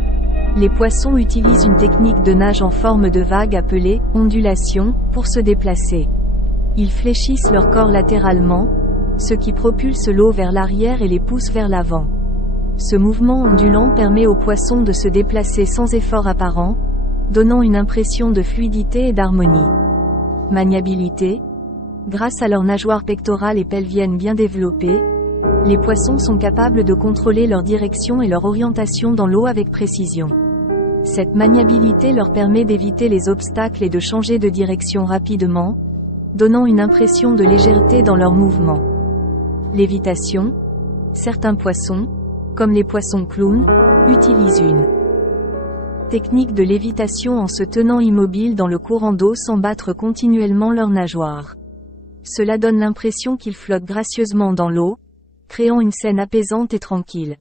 Les poissons utilisent une technique de nage en forme de vague appelée ondulation pour se déplacer. Ils fléchissent leur corps latéralement, ce qui propulse l'eau vers l'arrière et les pousse vers l'avant. Ce mouvement ondulant permet aux poissons de se déplacer sans effort apparent, donnant une impression de fluidité et d'harmonie. Maniabilité. Grâce à leurs nageoires pectorales et pelviennes bien développées, les poissons sont capables de contrôler leur direction et leur orientation dans l'eau avec précision. Cette maniabilité leur permet d'éviter les obstacles et de changer de direction rapidement, donnant une impression de légèreté dans leurs mouvements. Lévitation. Certains poissons, comme les poissons clowns, utilisent une technique de lévitation en se tenant immobiles dans le courant d'eau sans battre continuellement leurs nageoires. Cela donne l'impression qu'ils flottent gracieusement dans l'eau, créant une scène apaisante et tranquille.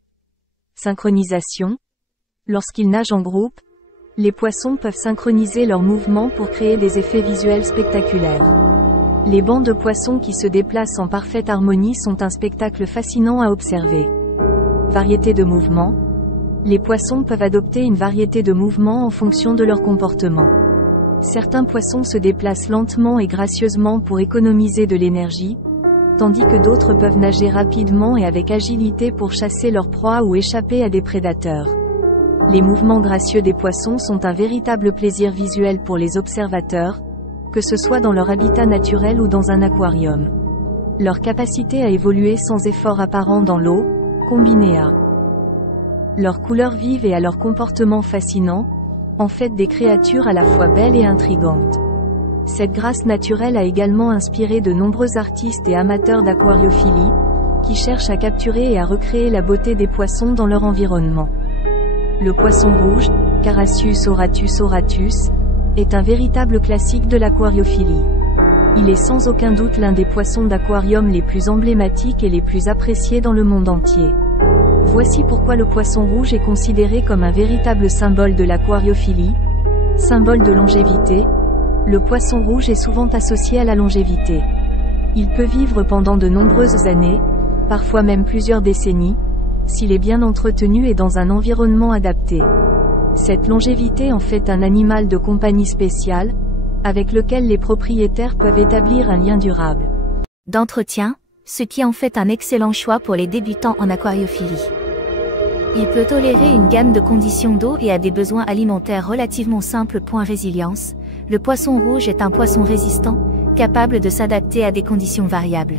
Synchronisation. Lorsqu'ils nagent en groupe, les poissons peuvent synchroniser leurs mouvements pour créer des effets visuels spectaculaires. Les bancs de poissons qui se déplacent en parfaite harmonie sont un spectacle fascinant à observer. Variété de mouvements. Les poissons peuvent adopter une variété de mouvements en fonction de leur comportement. Certains poissons se déplacent lentement et gracieusement pour économiser de l'énergie, tandis que d'autres peuvent nager rapidement et avec agilité pour chasser leur proie ou échapper à des prédateurs. Les mouvements gracieux des poissons sont un véritable plaisir visuel pour les observateurs, que ce soit dans leur habitat naturel ou dans un aquarium. Leur capacité à évoluer sans effort apparent dans l'eau, combinée à leurs couleurs vives et à leur comportement fascinant, en fait des créatures à la fois belles et intrigantes. Cette grâce naturelle a également inspiré de nombreux artistes et amateurs d'aquariophilie, qui cherchent à capturer et à recréer la beauté des poissons dans leur environnement. Le poisson rouge, Carassius auratus auratus, est un véritable classique de l'aquariophilie. Il est sans aucun doute l'un des poissons d'aquarium les plus emblématiques et les plus appréciés dans le monde entier. Voici pourquoi le poisson rouge est considéré comme un véritable symbole de l'aquariophilie. Symbole de longévité, le poisson rouge est souvent associé à la longévité. Il peut vivre pendant de nombreuses années, parfois même plusieurs décennies, s'il est bien entretenu et dans un environnement adapté. Cette longévité en fait un animal de compagnie spécial, avec lequel les propriétaires peuvent établir un lien durable. D'entretien, ce qui en fait un excellent choix pour les débutants en aquariophilie. Il peut tolérer une gamme de conditions d'eau et a des besoins alimentaires relativement simples. Résilience, le poisson rouge est un poisson résistant, capable de s'adapter à des conditions variables.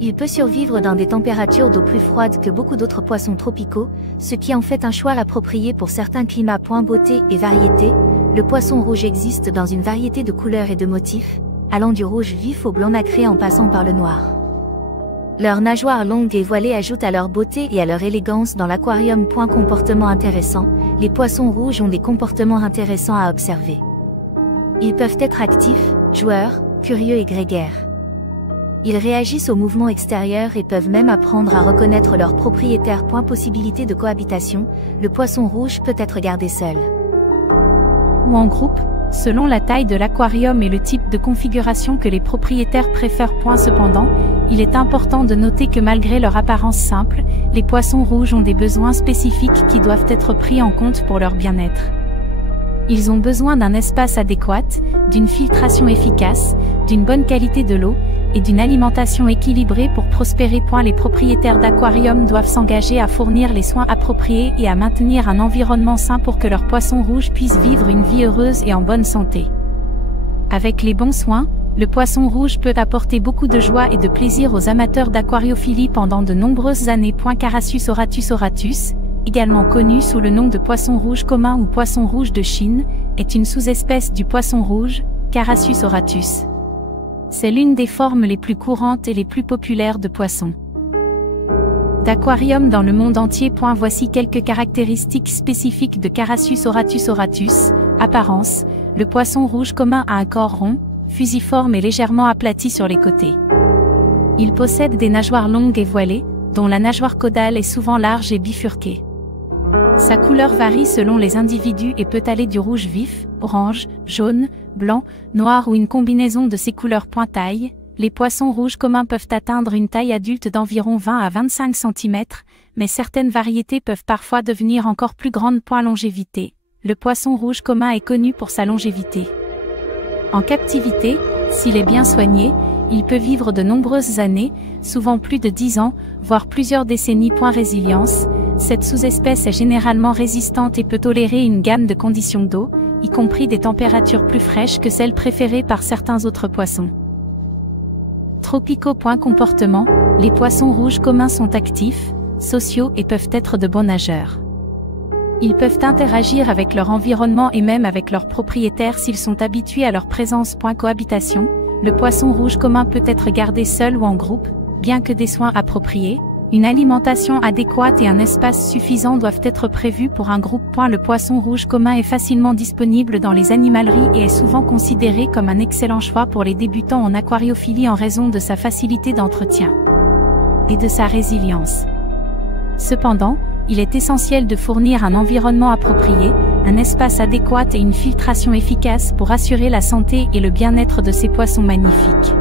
Il peut survivre dans des températures d'eau plus froides que beaucoup d'autres poissons tropicaux, ce qui en fait un choix approprié pour certains climats. Beauté et variété, le poisson rouge existe dans une variété de couleurs et de motifs, allant du rouge vif au blanc nacré en passant par le noir. Leurs nageoires longues et voilées ajoutent à leur beauté et à leur élégance dans l'aquarium. Comportement intéressant, les poissons rouges ont des comportements intéressants à observer. Ils peuvent être actifs, joueurs, curieux et grégaires. Ils réagissent aux mouvements extérieurs et peuvent même apprendre à reconnaître leurs propriétaires. Possibilité de cohabitation, le poisson rouge peut être gardé seul ou en groupe, selon la taille de l'aquarium et le type de configuration que les propriétaires préfèrent. Cependant, il est important de noter que malgré leur apparence simple, les poissons rouges ont des besoins spécifiques qui doivent être pris en compte pour leur bien-être. Ils ont besoin d'un espace adéquat, d'une filtration efficace, d'une bonne qualité de l'eau, et d'une alimentation équilibrée pour prospérer. Les propriétaires d'aquarium doivent s'engager à fournir les soins appropriés et à maintenir un environnement sain pour que leurs poissons rouges puissent vivre une vie heureuse et en bonne santé. Avec les bons soins, le poisson rouge peut apporter beaucoup de joie et de plaisir aux amateurs d'aquariophilie pendant de nombreuses années. Carassius auratus auratus, également connu sous le nom de poisson rouge commun ou poisson rouge de Chine, est une sous-espèce du poisson rouge, Carassius auratus. C'est l'une des formes les plus courantes et les plus populaires de poissons d'aquarium dans le monde entier. Voici quelques caractéristiques spécifiques de Carassius auratus auratus. Apparence: le poisson rouge commun a un corps rond, fusiforme et légèrement aplati sur les côtés. Il possède des nageoires longues et voilées, dont la nageoire caudale est souvent large et bifurquée. Sa couleur varie selon les individus et peut aller du rouge vif, orange, jaune, blanc, noir ou une combinaison de ces couleurs. Taille: les poissons rouges communs peuvent atteindre une taille adulte d'environ 20 à 25 cm, mais certaines variétés peuvent parfois devenir encore plus grandes. Longévité: le poisson rouge commun est connu pour sa longévité. En captivité, s'il est bien soigné, il peut vivre de nombreuses années, souvent plus de 10 ans, voire plusieurs décennies. Résilience: cette sous-espèce est généralement résistante et peut tolérer une gamme de conditions d'eau, y compris des températures plus fraîches que celles préférées par certains autres poissons tropicaux. Comportement: les poissons rouges communs sont actifs, sociaux et peuvent être de bons nageurs. Ils peuvent interagir avec leur environnement et même avec leurs propriétaires s'ils sont habitués à leur présence. Cohabitation: le poisson rouge commun peut être gardé seul ou en groupe, bien que des soins appropriés, une alimentation adéquate et un espace suffisant doivent être prévus pour un groupe. Le poisson rouge commun est facilement disponible dans les animaleries et est souvent considéré comme un excellent choix pour les débutants en aquariophilie en raison de sa facilité d'entretien et de sa résilience. Cependant, il est essentiel de fournir un environnement approprié, un espace adéquat et une filtration efficace pour assurer la santé et le bien-être de ces poissons magnifiques.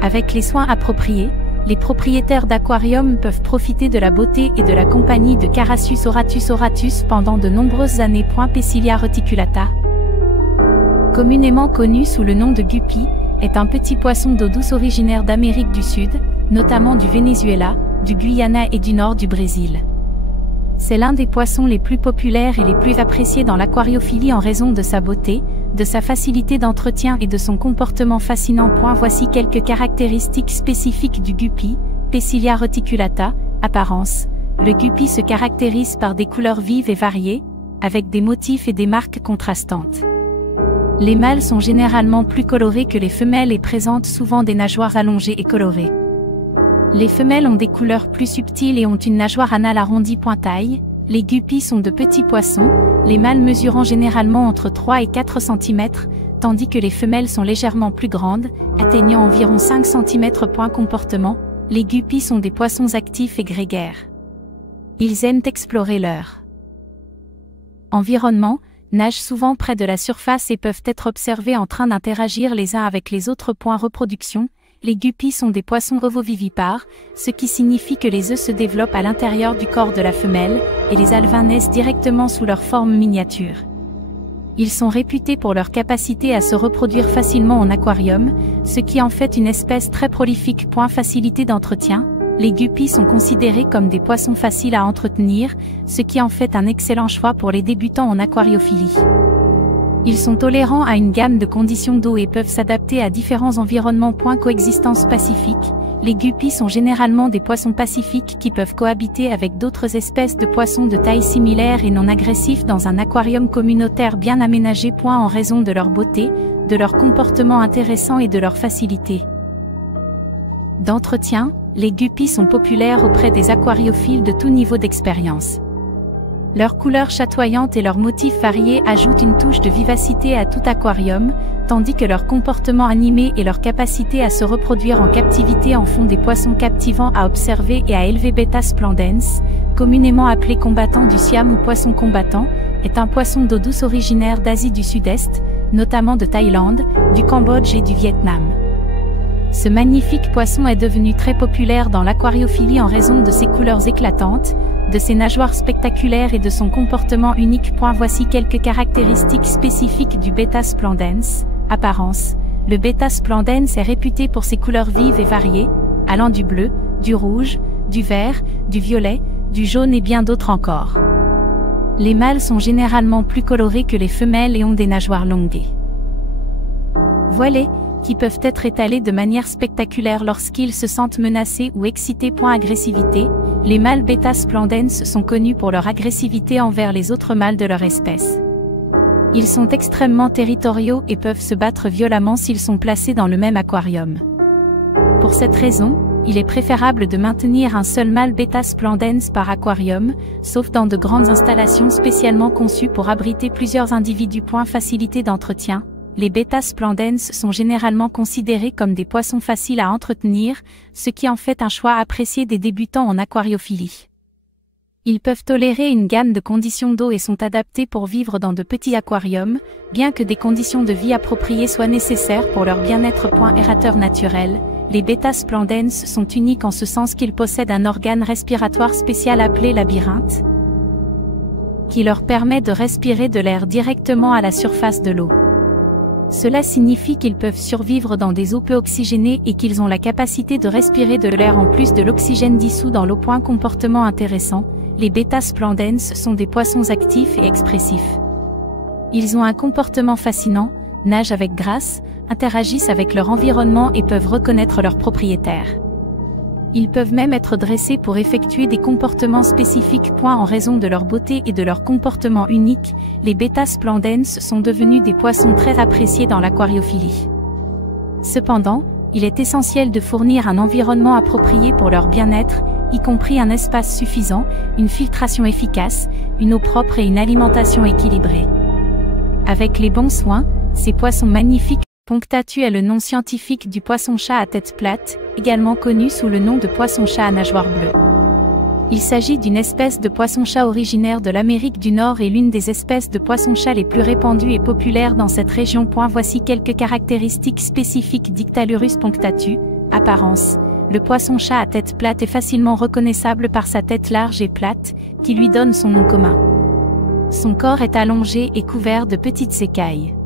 Avec les soins appropriés, les propriétaires d'aquarium peuvent profiter de la beauté et de la compagnie de Carassius auratus auratus pendant de nombreuses années. Pecilia reticulata, communément connu sous le nom de guppy, est un petit poisson d'eau douce originaire d'Amérique du Sud, notamment du Venezuela, du Guyana et du nord du Brésil. C'est l'un des poissons les plus populaires et les plus appréciés dans l'aquariophilie en raison de sa beauté, de sa facilité d'entretien et de son comportement fascinant. Voici quelques caractéristiques spécifiques du guppy, Pecilia reticulata. Apparence: le guppy se caractérise par des couleurs vives et variées, avec des motifs et des marques contrastantes. Les mâles sont généralement plus colorés que les femelles et présentent souvent des nageoires allongées et colorées. Les femelles ont des couleurs plus subtiles et ont une nageoire anale arrondie. Taille: les guppies sont de petits poissons, les mâles mesurant généralement entre 3 et 4 cm, tandis que les femelles sont légèrement plus grandes, atteignant environ 5 cm. Comportement: les guppies sont des poissons actifs et grégaires. Ils aiment explorer leur environnement, nagent souvent près de la surface et peuvent être observés en train d'interagir les uns avec les autres. Reproduction: les guppies sont des poissons ovovivipares, ce qui signifie que les œufs se développent à l'intérieur du corps de la femelle, et les alevins naissent directement sous leur forme miniature. Ils sont réputés pour leur capacité à se reproduire facilement en aquarium, ce qui en fait une espèce très prolifique. Facilité d'entretien: les guppies sont considérés comme des poissons faciles à entretenir, ce qui en fait un excellent choix pour les débutants en aquariophilie. Ils sont tolérants à une gamme de conditions d'eau et peuvent s'adapter à différents environnements. Coexistence pacifique: les guppies sont généralement des poissons pacifiques qui peuvent cohabiter avec d'autres espèces de poissons de taille similaire et non agressifs dans un aquarium communautaire bien aménagé. En raison de leur beauté, de leur comportement intéressant et de leur facilité d'entretien, les guppies sont populaires auprès des aquariophiles de tout niveau d'expérience. Leur couleur chatoyante et leurs motifs variés ajoutent une touche de vivacité à tout aquarium, tandis que leur comportement animé et leur capacité à se reproduire en captivité en font des poissons captivants à observer et à élever. Beta splendens, communément appelé combattant du Siam ou poisson combattant, est un poisson d'eau douce originaire d'Asie du Sud-Est, notamment de Thaïlande, du Cambodge et du Vietnam. Ce magnifique poisson est devenu très populaire dans l'aquariophilie en raison de ses couleurs éclatantes, de ses nageoires spectaculaires et de son comportement unique. Voici quelques caractéristiques spécifiques du Beta splendens. Apparence: le Beta splendens est réputé pour ses couleurs vives et variées, allant du bleu, du rouge, du vert, du violet, du jaune et bien d'autres encore. Les mâles sont généralement plus colorés que les femelles et ont des nageoires longues et voilées, qui peuvent être étalés de manière spectaculaire lorsqu'ils se sentent menacés ou excités. Agressivité: les mâles Beta splendens sont connus pour leur agressivité envers les autres mâles de leur espèce. Ils sont extrêmement territoriaux et peuvent se battre violemment s'ils sont placés dans le même aquarium. Pour cette raison, il est préférable de maintenir un seul mâle Beta splendens par aquarium, sauf dans de grandes installations spécialement conçues pour abriter plusieurs individus. Facilité d'entretien. Les Beta splendens sont généralement considérés comme des poissons faciles à entretenir, ce qui en fait un choix apprécié des débutants en aquariophilie. Ils peuvent tolérer une gamme de conditions d'eau et sont adaptés pour vivre dans de petits aquariums, bien que des conditions de vie appropriées soient nécessaires pour leur bien-être. Aérateur naturel. Les Beta splendens sont uniques en ce sens qu'ils possèdent un organe respiratoire spécial appelé labyrinthe, qui leur permet de respirer de l'air directement à la surface de l'eau. Cela signifie qu'ils peuvent survivre dans des eaux peu oxygénées et qu'ils ont la capacité de respirer de l'air en plus de l'oxygène dissous dans l'eau. Comportement intéressant. Les Beta splendens sont des poissons actifs et expressifs. Ils ont un comportement fascinant, nagent avec grâce, interagissent avec leur environnement et peuvent reconnaître leurs propriétaires. Ils peuvent même être dressés pour effectuer des comportements spécifiques. En raison de leur beauté et de leur comportement unique, les Beta splendens sont devenus des poissons très appréciés dans l'aquariophilie. Cependant, il est essentiel de fournir un environnement approprié pour leur bien-être, y compris un espace suffisant, une filtration efficace, une eau propre et une alimentation équilibrée. Avec les bons soins, ces poissons magnifiques. Punctatu est le nom scientifique du poisson-chat à tête plate, également connu sous le nom de poisson-chat à nageoire bleue. Il s'agit d'une espèce de poisson-chat originaire de l'Amérique du Nord et l'une des espèces de poisson-chat les plus répandues et populaires dans cette région. Voici quelques caractéristiques spécifiques d'Ictalurus punctatu. Apparence. Le poisson-chat à tête plate est facilement reconnaissable par sa tête large et plate, qui lui donne son nom commun. Son corps est allongé et couvert de petites écailles.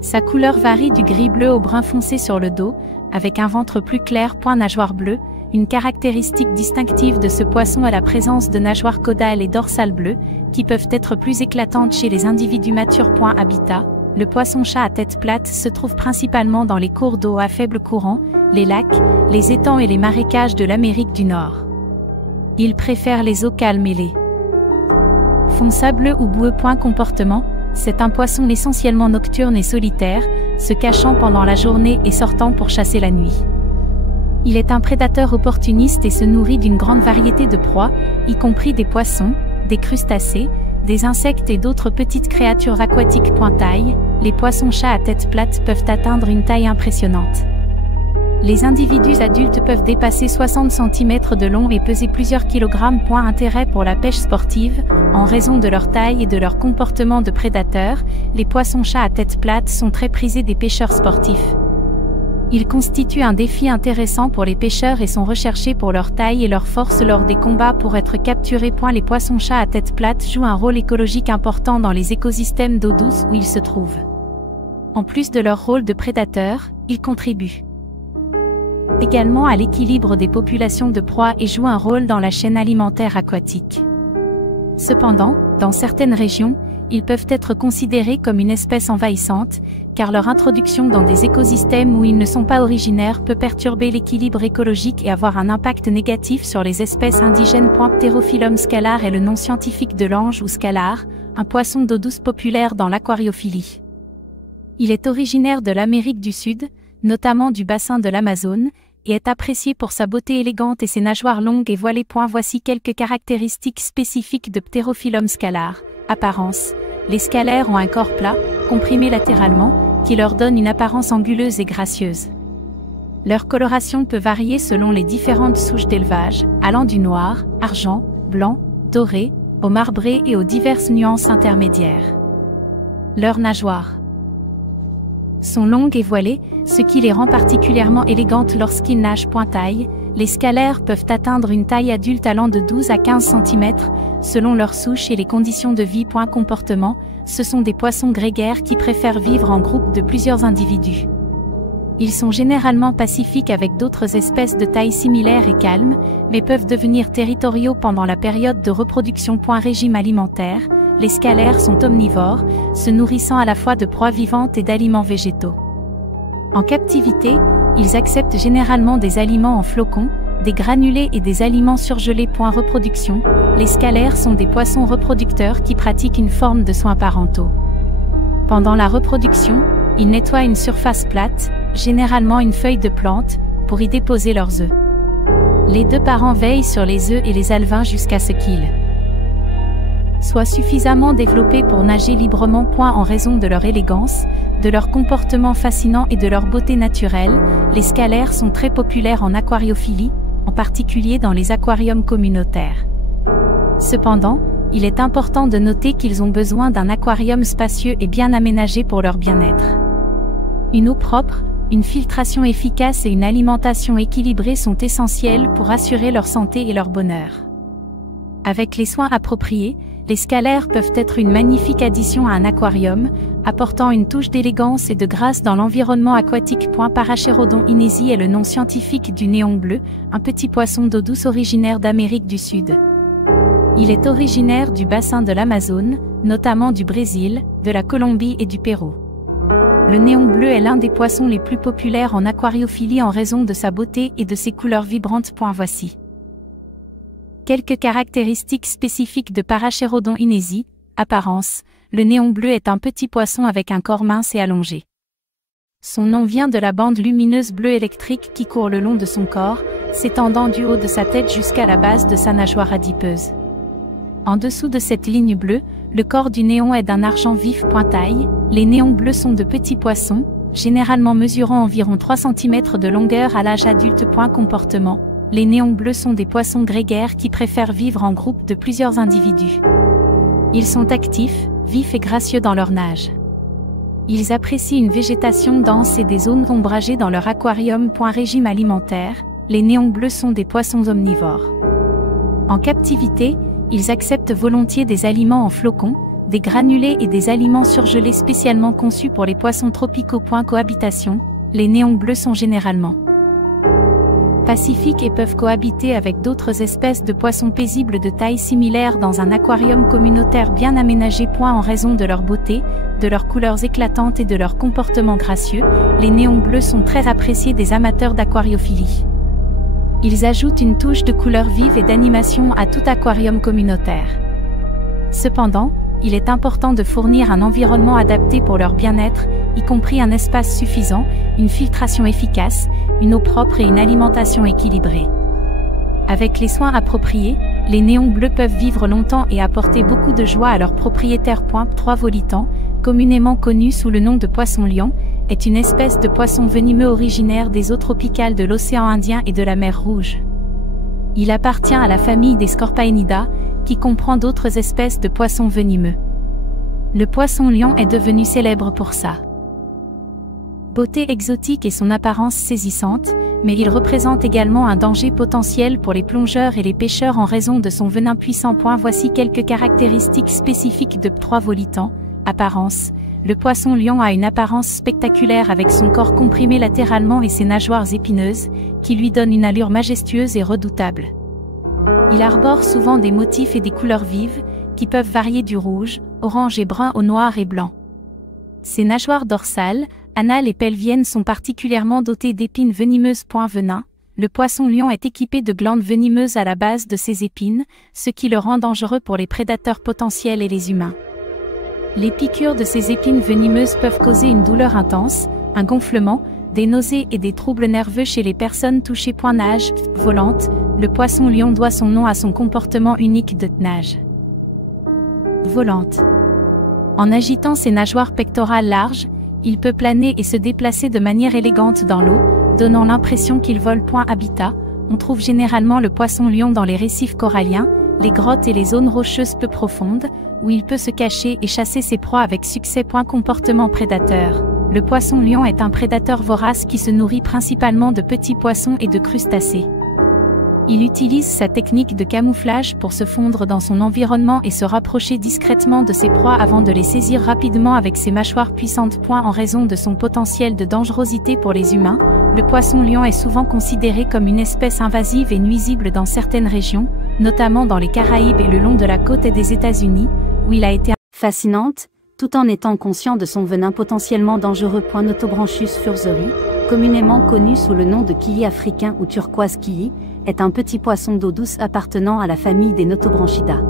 Sa couleur varie du gris-bleu au brun foncé sur le dos, avec un ventre plus clair. Nageoire bleue. Une caractéristique distinctive de ce poisson est la présence de nageoires caudales et dorsales bleues, qui peuvent être plus éclatantes chez les individus matures. Habitat. Le poisson-chat à tête plate se trouve principalement dans les cours d'eau à faible courant, les lacs, les étangs et les marécages de l'Amérique du Nord. Il préfère les eaux calmes et les fonds sableux ou boueux. Comportement. C'est un poisson essentiellement nocturne et solitaire, se cachant pendant la journée et sortant pour chasser la nuit. Il est un prédateur opportuniste et se nourrit d'une grande variété de proies, y compris des poissons, des crustacés, des insectes et d'autres petites créatures aquatiques. Taille. Les poissons-chats à tête plate peuvent atteindre une taille impressionnante. Les individus adultes peuvent dépasser 60 cm de long et peser plusieurs kilogrammes. Intérêt pour la pêche sportive. En raison de leur taille et de leur comportement de prédateurs, les poissons-chats à tête plate sont très prisés des pêcheurs sportifs. Ils constituent un défi intéressant pour les pêcheurs et sont recherchés pour leur taille et leur force lors des combats pour être capturés. Les poissons-chats à tête plate jouent un rôle écologique important dans les écosystèmes d'eau douce où ils se trouvent. En plus de leur rôle de prédateurs, ils contribuent également à l'équilibre des populations de proies et jouent un rôle dans la chaîne alimentaire aquatique. Cependant, dans certaines régions, ils peuvent être considérés comme une espèce envahissante, car leur introduction dans des écosystèmes où ils ne sont pas originaires peut perturber l'équilibre écologique et avoir un impact négatif sur les espèces indigènes. Pterophyllum scalar est le nom scientifique de l'ange ou scalar, un poisson d'eau douce populaire dans l'aquariophilie. Il est originaire de l'Amérique du Sud, notamment du bassin de l'Amazone, et est apprécié pour sa beauté élégante et ses nageoires longues et voilées. Voici quelques caractéristiques spécifiques de Pterophyllum scalar. Apparence. Les scalaires ont un corps plat, comprimé latéralement, qui leur donne une apparence anguleuse et gracieuse. Leur coloration peut varier selon les différentes souches d'élevage, allant du noir, argent, blanc, doré, au marbré et aux diverses nuances intermédiaires. Leurs nageoires sont longues et voilées, ce qui les rend particulièrement élégantes lorsqu'ils nagent. Taille. Les scalaires peuvent atteindre une taille adulte allant de 12 à 15 cm, selon leur souche et les conditions de vie. Comportement. Ce sont des poissons grégaires qui préfèrent vivre en groupe de plusieurs individus. Ils sont généralement pacifiques avec d'autres espèces de taille similaire et calme, mais peuvent devenir territoriaux pendant la période de reproduction. Régime alimentaire. Les scalaires sont omnivores, se nourrissant à la fois de proies vivantes et d'aliments végétaux. En captivité, ils acceptent généralement des aliments en flocons, des granulés et des aliments surgelés. Reproduction. Les scalaires sont des poissons reproducteurs qui pratiquent une forme de soins parentaux. Pendant la reproduction, ils nettoient une surface plate, généralement une feuille de plante, pour y déposer leurs œufs. Les deux parents veillent sur les œufs et les alevins jusqu'à ce qu'ils soient suffisamment développés pour nager librement. En raison de leur élégance, de leur comportement fascinant et de leur beauté naturelle, les scalaires sont très populaires en aquariophilie, en particulier dans les aquariums communautaires. Cependant, il est important de noter qu'ils ont besoin d'un aquarium spacieux et bien aménagé pour leur bien-être. Une eau propre, une filtration efficace et une alimentation équilibrée sont essentielles pour assurer leur santé et leur bonheur. Avec les soins appropriés, les scalaires peuvent être une magnifique addition à un aquarium, apportant une touche d'élégance et de grâce dans l'environnement aquatique. Paracherodon inesi est le nom scientifique du néon bleu, un petit poisson d'eau douce originaire d'Amérique du Sud. Il est originaire du bassin de l'Amazone, notamment du Brésil, de la Colombie et du Pérou. Le néon bleu est l'un des poissons les plus populaires en aquariophilie en raison de sa beauté et de ses couleurs vibrantes. Voici quelques caractéristiques spécifiques de Paracherodon inesi. Apparence: le néon bleu est un petit poisson avec un corps mince et allongé. Son nom vient de la bande lumineuse bleue électrique qui court le long de son corps, s'étendant du haut de sa tête jusqu'à la base de sa nageoire adipeuse. En dessous de cette ligne bleue, le corps du néon est d'un argent vif. Taille: les néons bleus sont de petits poissons, généralement mesurant environ 3 cm de longueur à l'âge adulte. Comportement: les néons bleus sont des poissons grégaires qui préfèrent vivre en groupe de plusieurs individus. Ils sont actifs, vifs et gracieux dans leur nage. Ils apprécient une végétation dense et des zones ombragées dans leur aquarium. Régime alimentaire: les néons bleus sont des poissons omnivores. En captivité, ils acceptent volontiers des aliments en flocons, des granulés et des aliments surgelés spécialement conçus pour les poissons tropicaux. Cohabitation: les néons bleus sont généralement pacifiques et peuvent cohabiter avec d'autres espèces de poissons paisibles de taille similaire dans un aquarium communautaire bien aménagé. En raison de leur beauté, de leurs couleurs éclatantes et de leur comportement gracieux, les néons bleus sont très appréciés des amateurs d'aquariophilie. Ils ajoutent une touche de couleur vive et d'animation à tout aquarium communautaire. Cependant, il est important de fournir un environnement adapté pour leur bien-être, y compris un espace suffisant, une filtration efficace, une eau propre et une alimentation équilibrée. Avec les soins appropriés, les néons bleus peuvent vivre longtemps et apporter beaucoup de joie à leurs propriétaires. 3 Volitan, communément connu sous le nom de poisson-lion, est une espèce de poisson venimeux originaire des eaux tropicales de l'océan Indien et de la mer Rouge. Il appartient à la famille des Scorpaenidae, qui comprend d'autres espèces de poissons venimeux. Le poisson-lion est devenu célèbre pour sa beauté exotique et son apparence saisissante, mais il représente également un danger potentiel pour les plongeurs et les pêcheurs en raison de son venin puissant. Voici quelques caractéristiques spécifiques de 3 Volitan. Apparence: le poisson-lion a une apparence spectaculaire avec son corps comprimé latéralement et ses nageoires épineuses, qui lui donnent une allure majestueuse et redoutable. Il arbore souvent des motifs et des couleurs vives, qui peuvent varier du rouge, orange et brun au noir et blanc. Ses nageoires dorsales, anales et pelviennes sont particulièrement dotées d'épines venimeuses. Venin: le poisson-lion est équipé de glandes venimeuses à la base de ses épines, ce qui le rend dangereux pour les prédateurs potentiels et les humains. Les piqûres de ces épines venimeuses peuvent causer une douleur intense, un gonflement, des nausées et des troubles nerveux chez les personnes touchées. Nage volante: le poisson-lion doit son nom à son comportement unique de nage volante. En agitant ses nageoires pectorales larges, il peut planer et se déplacer de manière élégante dans l'eau, donnant l'impression qu'il vole. Habitat: on trouve généralement le poisson-lion dans les récifs coralliens, les grottes et les zones rocheuses peu profondes, où il peut se cacher et chasser ses proies avec succès. Comportement prédateur: le poisson-lion est un prédateur vorace qui se nourrit principalement de petits poissons et de crustacés. Il utilise sa technique de camouflage pour se fondre dans son environnement et se rapprocher discrètement de ses proies avant de les saisir rapidement avec ses mâchoires puissantes. En raison de son potentiel de dangerosité pour les humains, le poisson-lion est souvent considéré comme une espèce invasive et nuisible dans certaines régions, notamment dans les Caraïbes et le long de la côte des États-Unis, où il a été fascinante, tout en étant conscient de son venin potentiellement dangereux. Notobranchus furzeri, communément connu sous le nom de quilli africain ou turquoise quilli, est un petit poisson d'eau douce appartenant à la famille des Notobranchidae.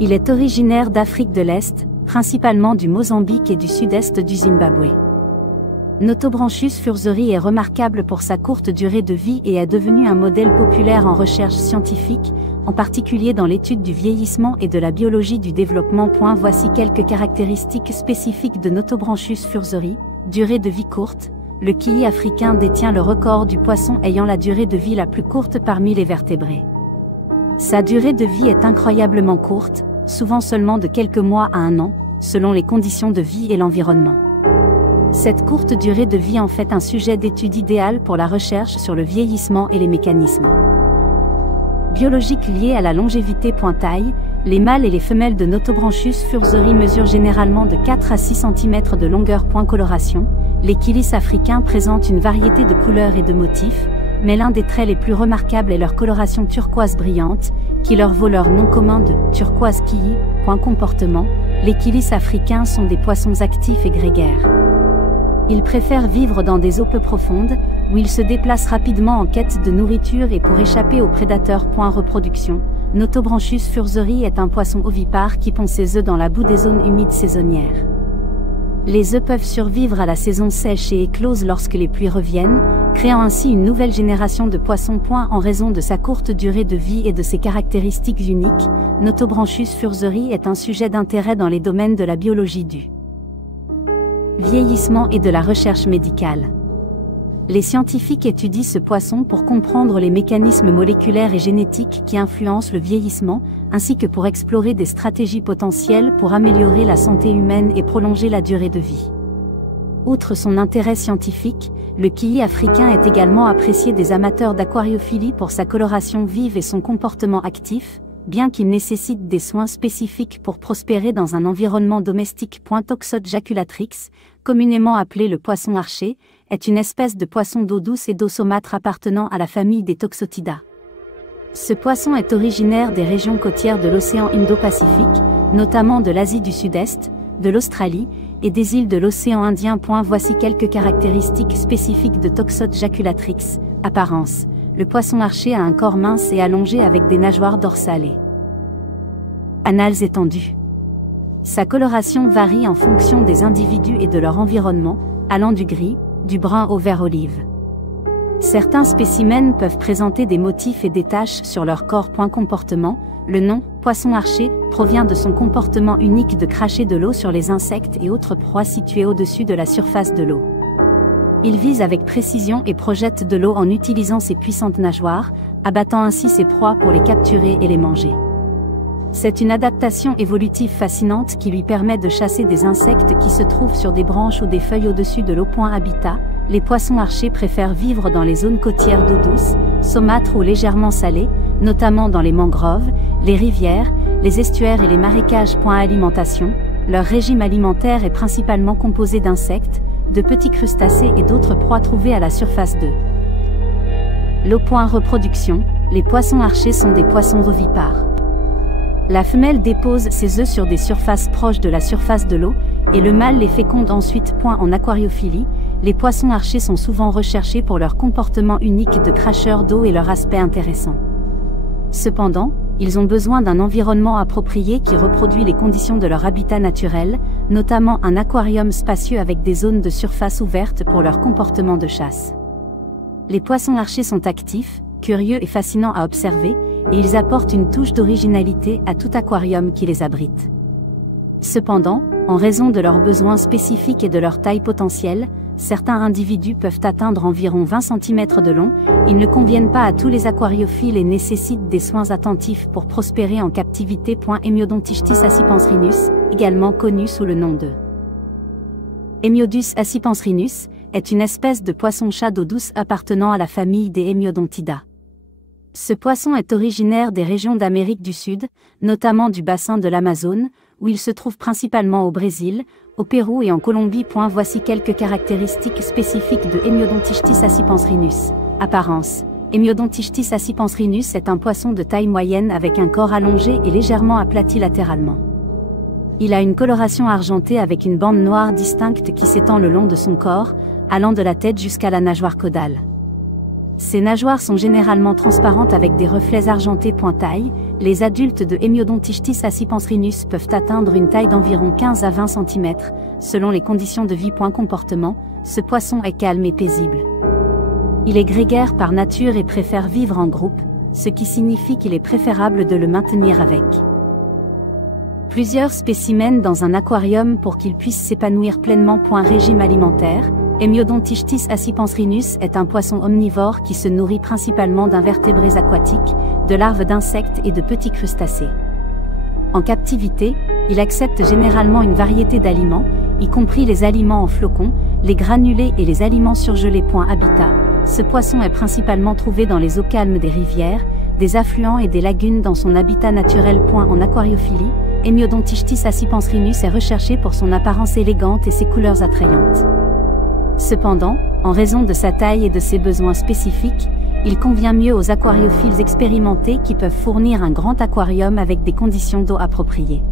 Il est originaire d'Afrique de l'Est, principalement du Mozambique et du sud-est du Zimbabwe. Notobranchus furzeri est remarquable pour sa courte durée de vie et est devenu un modèle populaire en recherche scientifique, en particulier dans l'étude du vieillissement et de la biologie du développement. Voici quelques caractéristiques spécifiques de Notobranchus furzeri. Durée de vie courte. Le kiwi africain détient le record du poisson ayant la durée de vie la plus courte parmi les vertébrés. Sa durée de vie est incroyablement courte, souvent seulement de quelques mois à un an, selon les conditions de vie et l'environnement. Cette courte durée de vie en fait un sujet d'étude idéal pour la recherche sur le vieillissement et les mécanismes biologiques liés à la longévité. Taille, les mâles et les femelles de Notobranchus furzeri mesurent généralement de 4 à 6 cm de longueur. Coloration, les kilis africains présentent une variété de couleurs et de motifs, mais l'un des traits les plus remarquables est leur coloration turquoise brillante, qui leur vaut leur nom commun de turquoise kiwi. Comportement, les kilis africains sont des poissons actifs et grégaires. Ils préfèrent vivre dans des eaux peu profondes, où ils se déplacent rapidement en quête de nourriture et pour échapper aux prédateurs. Reproduction, Notobranchus furzeri est un poisson ovipare qui pond ses œufs dans la boue des zones humides saisonnières. Les œufs peuvent survivre à la saison sèche et éclosent lorsque les pluies reviennent, créant ainsi une nouvelle génération de poissons. En raison de sa courte durée de vie et de ses caractéristiques uniques, Notobranchus furzeri est un sujet d'intérêt dans les domaines de la biologie du vieillissement et de la recherche médicale. Les scientifiques étudient ce poisson pour comprendre les mécanismes moléculaires et génétiques qui influencent le vieillissement, ainsi que pour explorer des stratégies potentielles pour améliorer la santé humaine et prolonger la durée de vie. Outre son intérêt scientifique, le kiwi africain est également apprécié des amateurs d'aquariophilie pour sa coloration vive et son comportement actif, bien qu'il nécessite des soins spécifiques pour prospérer dans un environnement domestique. Toxote jaculatrix, communément appelé le poisson archer, est une espèce de poisson d'eau douce et d'eau saumâtre appartenant à la famille des Toxotidae. Ce poisson est originaire des régions côtières de l'océan Indo-Pacifique, notamment de l'Asie du Sud-Est, de l'Australie, et des îles de l'océan Indien. Voici quelques caractéristiques spécifiques de Toxote jaculatrix. Apparence. Le poisson archer a un corps mince et allongé avec des nageoires dorsales et anales étendues. Sa coloration varie en fonction des individus et de leur environnement, allant du gris, du brun au vert olive. Certains spécimens peuvent présenter des motifs et des taches sur leur corps. Comportement, le nom, poisson archer, provient de son comportement unique de cracher de l'eau sur les insectes et autres proies situées au-dessus de la surface de l'eau. Il vise avec précision et projette de l'eau en utilisant ses puissantes nageoires, abattant ainsi ses proies pour les capturer et les manger. C'est une adaptation évolutive fascinante qui lui permet de chasser des insectes qui se trouvent sur des branches ou des feuilles au-dessus de l'eau. Habitat, les poissons archers préfèrent vivre dans les zones côtières d'eau douce, saumâtre ou légèrement salée, notamment dans les mangroves, les rivières, les estuaires et les marécages. Alimentation, leur régime alimentaire est principalement composé d'insectes, de petits crustacés et d'autres proies trouvées à la surface de l'eau. Reproduction, les poissons archers sont des poissons ovipares. La femelle dépose ses œufs sur des surfaces proches de la surface de l'eau, et le mâle les féconde ensuite. En aquariophilie, les poissons archers sont souvent recherchés pour leur comportement unique de cracheurs d'eau et leur aspect intéressant. Cependant, ils ont besoin d'un environnement approprié qui reproduit les conditions de leur habitat naturel, notamment un aquarium spacieux avec des zones de surface ouvertes pour leur comportement de chasse. Les poissons archers sont actifs, curieux et fascinants à observer, et ils apportent une touche d'originalité à tout aquarium qui les abrite. Cependant, en raison de leurs besoins spécifiques et de leur taille potentielle, certains individus peuvent atteindre environ 20 cm de long, ils ne conviennent pas à tous les aquariophiles et nécessitent des soins attentifs pour prospérer en captivité. Hemiodontystis accipansrinus, également connu sous le nom de Hemiodus accipansrinus, est une espèce de poisson-chat d'eau douce appartenant à la famille des Hemiodontidae. Ce poisson est originaire des régions d'Amérique du Sud, notamment du bassin de l'Amazone, où il se trouve principalement au Brésil, au Pérou et en Colombie. Voici quelques caractéristiques spécifiques de Hemiodontystis accipansrinus. Apparence. Hemiodontystis accipansrinus est un poisson de taille moyenne avec un corps allongé et légèrement aplati latéralement. Il a une coloration argentée avec une bande noire distincte qui s'étend le long de son corps, allant de la tête jusqu'à la nageoire caudale. Ces nageoires sont généralement transparentes avec des reflets argentés. Taille, les adultes de Hemiodontichthys accipiens peuvent atteindre une taille d'environ 15 à 20 cm, selon les conditions de vie. Comportement, ce poisson est calme et paisible. Il est grégaire par nature et préfère vivre en groupe, ce qui signifie qu'il est préférable de le maintenir avec plusieurs spécimens dans un aquarium pour qu'il puisse s'épanouir pleinement. Régime alimentaire, Hemiodontichthys accipiens est un poisson omnivore qui se nourrit principalement d'invertébrés aquatiques, de larves d'insectes et de petits crustacés. En captivité, il accepte généralement une variété d'aliments, y compris les aliments en flocons, les granulés et les aliments surgelés. Habitat, ce poisson est principalement trouvé dans les eaux calmes des rivières, des affluents et des lagunes dans son habitat naturel. En aquariophilie, Hemiodontichthys accipiens est recherché pour son apparence élégante et ses couleurs attrayantes. Cependant, en raison de sa taille et de ses besoins spécifiques, il convient mieux aux aquariophiles expérimentés qui peuvent fournir un grand aquarium avec des conditions d'eau appropriées.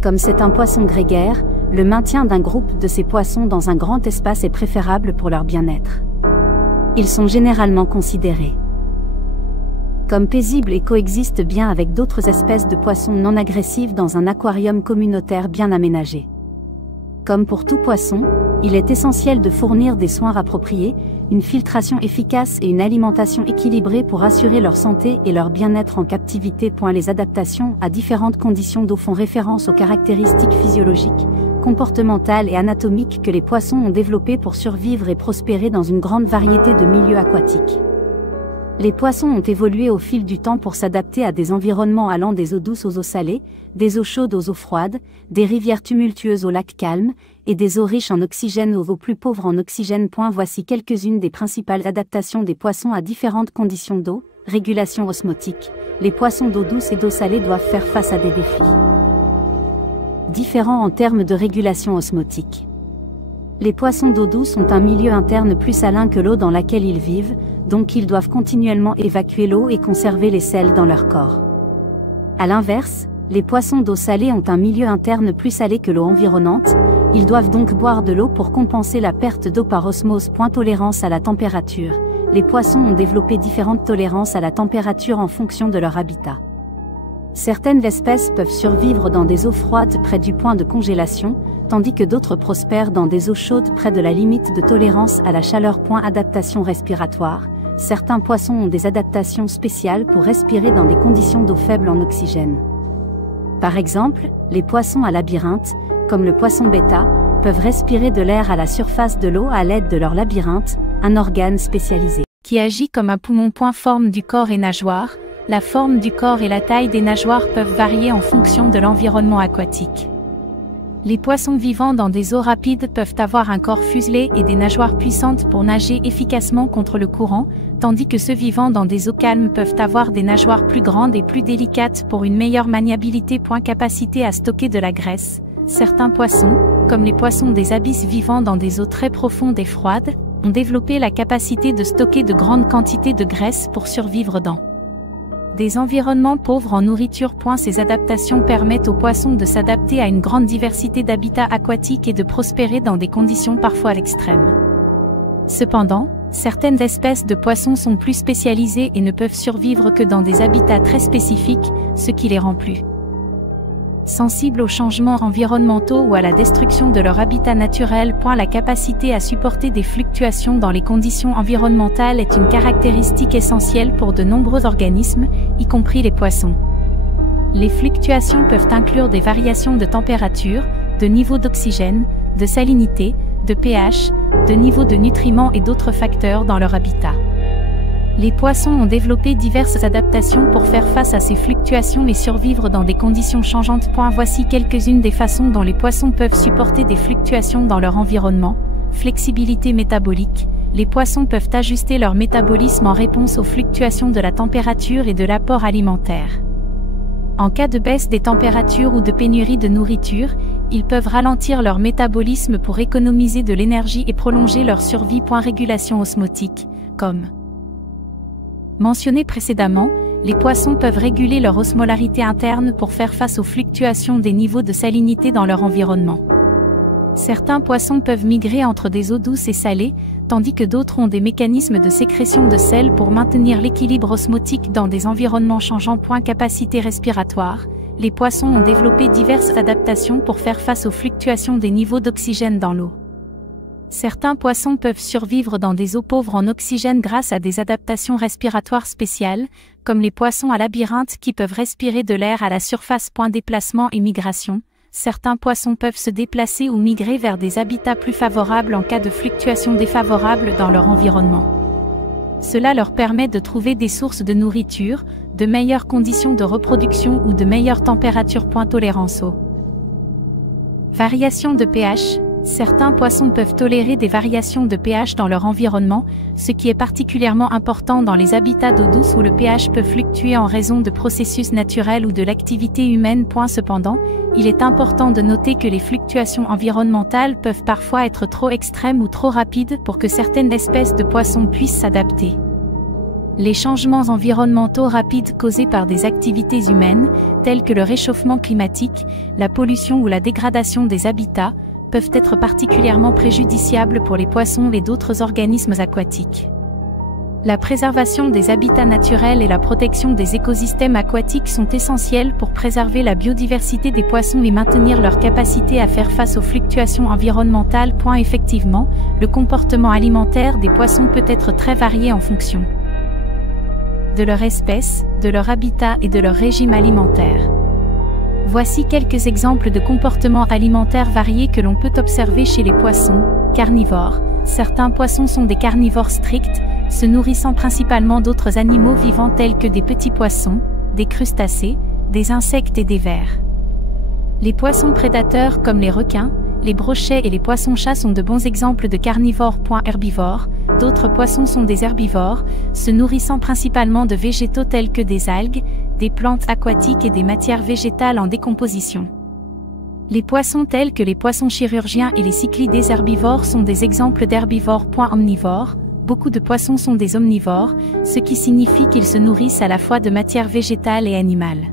Comme c'est un poisson grégaire, le maintien d'un groupe de ces poissons dans un grand espace est préférable pour leur bien-être. Ils sont généralement considérés comme paisibles et coexistent bien avec d'autres espèces de poissons non agressifs dans un aquarium communautaire bien aménagé. Comme pour tout poisson, il est essentiel de fournir des soins appropriés, une filtration efficace et une alimentation équilibrée pour assurer leur santé et leur bien-être en captivité. Les adaptations à différentes conditions d'eau font référence aux caractéristiques physiologiques, comportementales et anatomiques que les poissons ont développées pour survivre et prospérer dans une grande variété de milieux aquatiques. Les poissons ont évolué au fil du temps pour s'adapter à des environnements allant des eaux douces aux eaux salées, des eaux chaudes aux eaux froides, des rivières tumultueuses aux lacs calmes, et des eaux riches en oxygène aux eaux plus pauvres en oxygène. Voici quelques-unes des principales adaptations des poissons à différentes conditions d'eau. Régulation osmotique. Les poissons d'eau douce et d'eau salée doivent faire face à des défis différents en termes de régulation osmotique. Les poissons d'eau douce ont un milieu interne plus salin que l'eau dans laquelle ils vivent, donc ils doivent continuellement évacuer l'eau et conserver les sels dans leur corps. A l'inverse, les poissons d'eau salée ont un milieu interne plus salé que l'eau environnante, ils doivent donc boire de l'eau pour compenser la perte d'eau par osmose. Tolérance à la température. Les poissons ont développé différentes tolérances à la température en fonction de leur habitat. Certaines espèces peuvent survivre dans des eaux froides près du point de congélation, tandis que d'autres prospèrent dans des eaux chaudes près de la limite de tolérance à la chaleur. Adaptation respiratoire. Certains poissons ont des adaptations spéciales pour respirer dans des conditions d'eau faible en oxygène. Par exemple, les poissons à labyrinthe, comme le poisson bêta, peuvent respirer de l'air à la surface de l'eau à l'aide de leur labyrinthe, un organe spécialisé qui agit comme un poumon. Forme du corps et nageoires. La forme du corps et la taille des nageoires peuvent varier en fonction de l'environnement aquatique. Les poissons vivant dans des eaux rapides peuvent avoir un corps fuselé et des nageoires puissantes pour nager efficacement contre le courant, tandis que ceux vivant dans des eaux calmes peuvent avoir des nageoires plus grandes et plus délicates pour une meilleure maniabilité. Capacité à stocker de la graisse. Certains poissons, comme les poissons des abysses vivant dans des eaux très profondes et froides, ont développé la capacité de stocker de grandes quantités de graisse pour survivre dans des environnements pauvres en nourriture. Ces adaptations permettent aux poissons de s'adapter à une grande diversité d'habitats aquatiques et de prospérer dans des conditions parfois extrêmes. Cependant, certaines espèces de poissons sont plus spécialisées et ne peuvent survivre que dans des habitats très spécifiques, ce qui les rend plus sensibles aux changements environnementaux ou à la destruction de leur habitat naturel. La capacité à supporter des fluctuations dans les conditions environnementales est une caractéristique essentielle pour de nombreux organismes, y compris les poissons. Les fluctuations peuvent inclure des variations de température, de niveau d'oxygène, de salinité, de pH, de niveau de nutriments et d'autres facteurs dans leur habitat. Les poissons ont développé diverses adaptations pour faire face à ces fluctuations et survivre dans des conditions changeantes. Voici quelques-unes des façons dont les poissons peuvent supporter des fluctuations dans leur environnement. Flexibilité métabolique. Les poissons peuvent ajuster leur métabolisme en réponse aux fluctuations de la température et de l'apport alimentaire. En cas de baisse des températures ou de pénurie de nourriture, ils peuvent ralentir leur métabolisme pour économiser de l'énergie et prolonger leur survie. Régulation osmotique, comme mentionné précédemment, les poissons peuvent réguler leur osmolarité interne pour faire face aux fluctuations des niveaux de salinité dans leur environnement. Certains poissons peuvent migrer entre des eaux douces et salées, tandis que d'autres ont des mécanismes de sécrétion de sel pour maintenir l'équilibre osmotique dans des environnements changeants. Capacité respiratoire. Les poissons ont développé diverses adaptations pour faire face aux fluctuations des niveaux d'oxygène dans l'eau. Certains poissons peuvent survivre dans des eaux pauvres en oxygène grâce à des adaptations respiratoires spéciales, comme les poissons à labyrinthe qui peuvent respirer de l'air à la surface. Déplacement et migration. Certains poissons peuvent se déplacer ou migrer vers des habitats plus favorables en cas de fluctuations défavorables dans leur environnement. Cela leur permet de trouver des sources de nourriture, de meilleures conditions de reproduction ou de meilleures températures. Tolérance aux variations de pH. Certains poissons peuvent tolérer des variations de pH dans leur environnement, ce qui est particulièrement important dans les habitats d'eau douce où le pH peut fluctuer en raison de processus naturels ou de l'activité humaine. Cependant, il est important de noter que les fluctuations environnementales peuvent parfois être trop extrêmes ou trop rapides pour que certaines espèces de poissons puissent s'adapter. Les changements environnementaux rapides causés par des activités humaines, telles que le réchauffement climatique, la pollution ou la dégradation des habitats, peuvent être particulièrement préjudiciables pour les poissons et d'autres organismes aquatiques. La préservation des habitats naturels et la protection des écosystèmes aquatiques sont essentiels pour préserver la biodiversité des poissons et maintenir leur capacité à faire face aux fluctuations environnementales. Effectivement, le comportement alimentaire des poissons peut être très varié en fonction de leur espèce, de leur habitat et de leur régime alimentaire. Voici quelques exemples de comportements alimentaires variés que l'on peut observer chez les poissons carnivores. Certains poissons sont des carnivores stricts, se nourrissant principalement d'autres animaux vivants tels que des petits poissons, des crustacés, des insectes et des vers. Les poissons prédateurs comme les requins, les brochets et les poissons-chats sont de bons exemples de carnivores. Herbivores. D'autres poissons sont des herbivores, se nourrissant principalement de végétaux tels que des algues, des plantes aquatiques et des matières végétales en décomposition. Les poissons tels que les poissons chirurgiens et les cyclidés herbivores sont des exemples d'herbivores. Omnivores. Beaucoup de poissons sont des omnivores, ce qui signifie qu'ils se nourrissent à la fois de matières végétales et animales.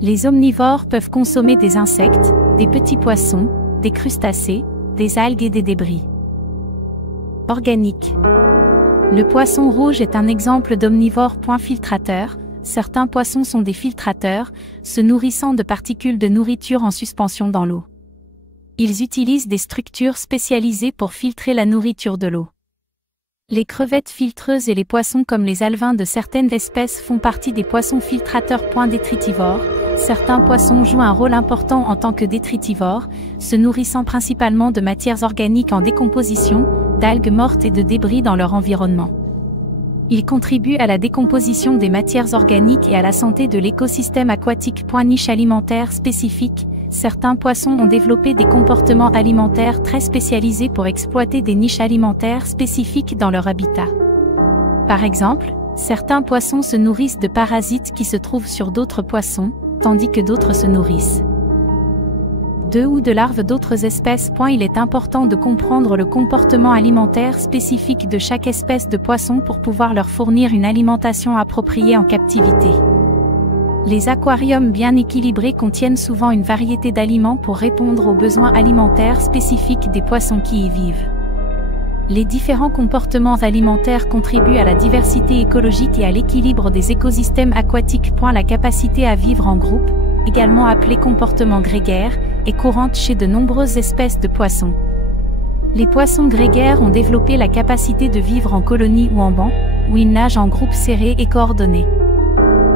Les omnivores peuvent consommer des insectes, des petits poissons, des crustacés, des algues et des débris. Organique. Le poisson rouge est un exemple d'omnivore. Filtrateur. Certains poissons sont des filtrateurs, se nourrissant de particules de nourriture en suspension dans l'eau. Ils utilisent des structures spécialisées pour filtrer la nourriture de l'eau. Les crevettes filtreuses et les poissons comme les alevins de certaines espèces font partie des poissons filtrateurs. Détritivores. Certains poissons jouent un rôle important en tant que détritivores, se nourrissant principalement de matières organiques en décomposition, d'algues mortes et de débris dans leur environnement. Ils contribuent à la décomposition des matières organiques et à la santé de l'écosystème aquatique. Niche alimentaire spécifique. Certains poissons ont développé des comportements alimentaires très spécialisés pour exploiter des niches alimentaires spécifiques dans leur habitat. Par exemple, certains poissons se nourrissent de parasites qui se trouvent sur d'autres poissons, tandis que d'autres se nourrissent d'œufs ou de larves d'autres espèces. Il est important de comprendre le comportement alimentaire spécifique de chaque espèce de poisson pour pouvoir leur fournir une alimentation appropriée en captivité. Les aquariums bien équilibrés contiennent souvent une variété d'aliments pour répondre aux besoins alimentaires spécifiques des poissons qui y vivent. Les différents comportements alimentaires contribuent à la diversité écologique et à l'équilibre des écosystèmes aquatiques. La capacité à vivre en groupe, également appelée comportement grégaire, est courante chez de nombreuses espèces de poissons. Les poissons grégaires ont développé la capacité de vivre en colonie ou en banc, où ils nagent en groupes serrés et coordonnés.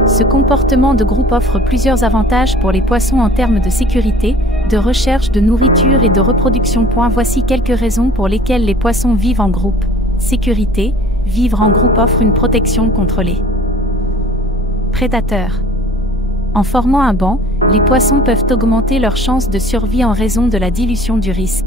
Ce comportement de groupe offre plusieurs avantages pour les poissons en termes de sécurité, de recherche de nourriture et de reproduction. Voici quelques raisons pour lesquelles les poissons vivent en groupe. Sécurité. Vivre en groupe offre une protection contre les prédateurs. En formant un banc, les poissons peuvent augmenter leurs chances de survie en raison de la dilution du risque.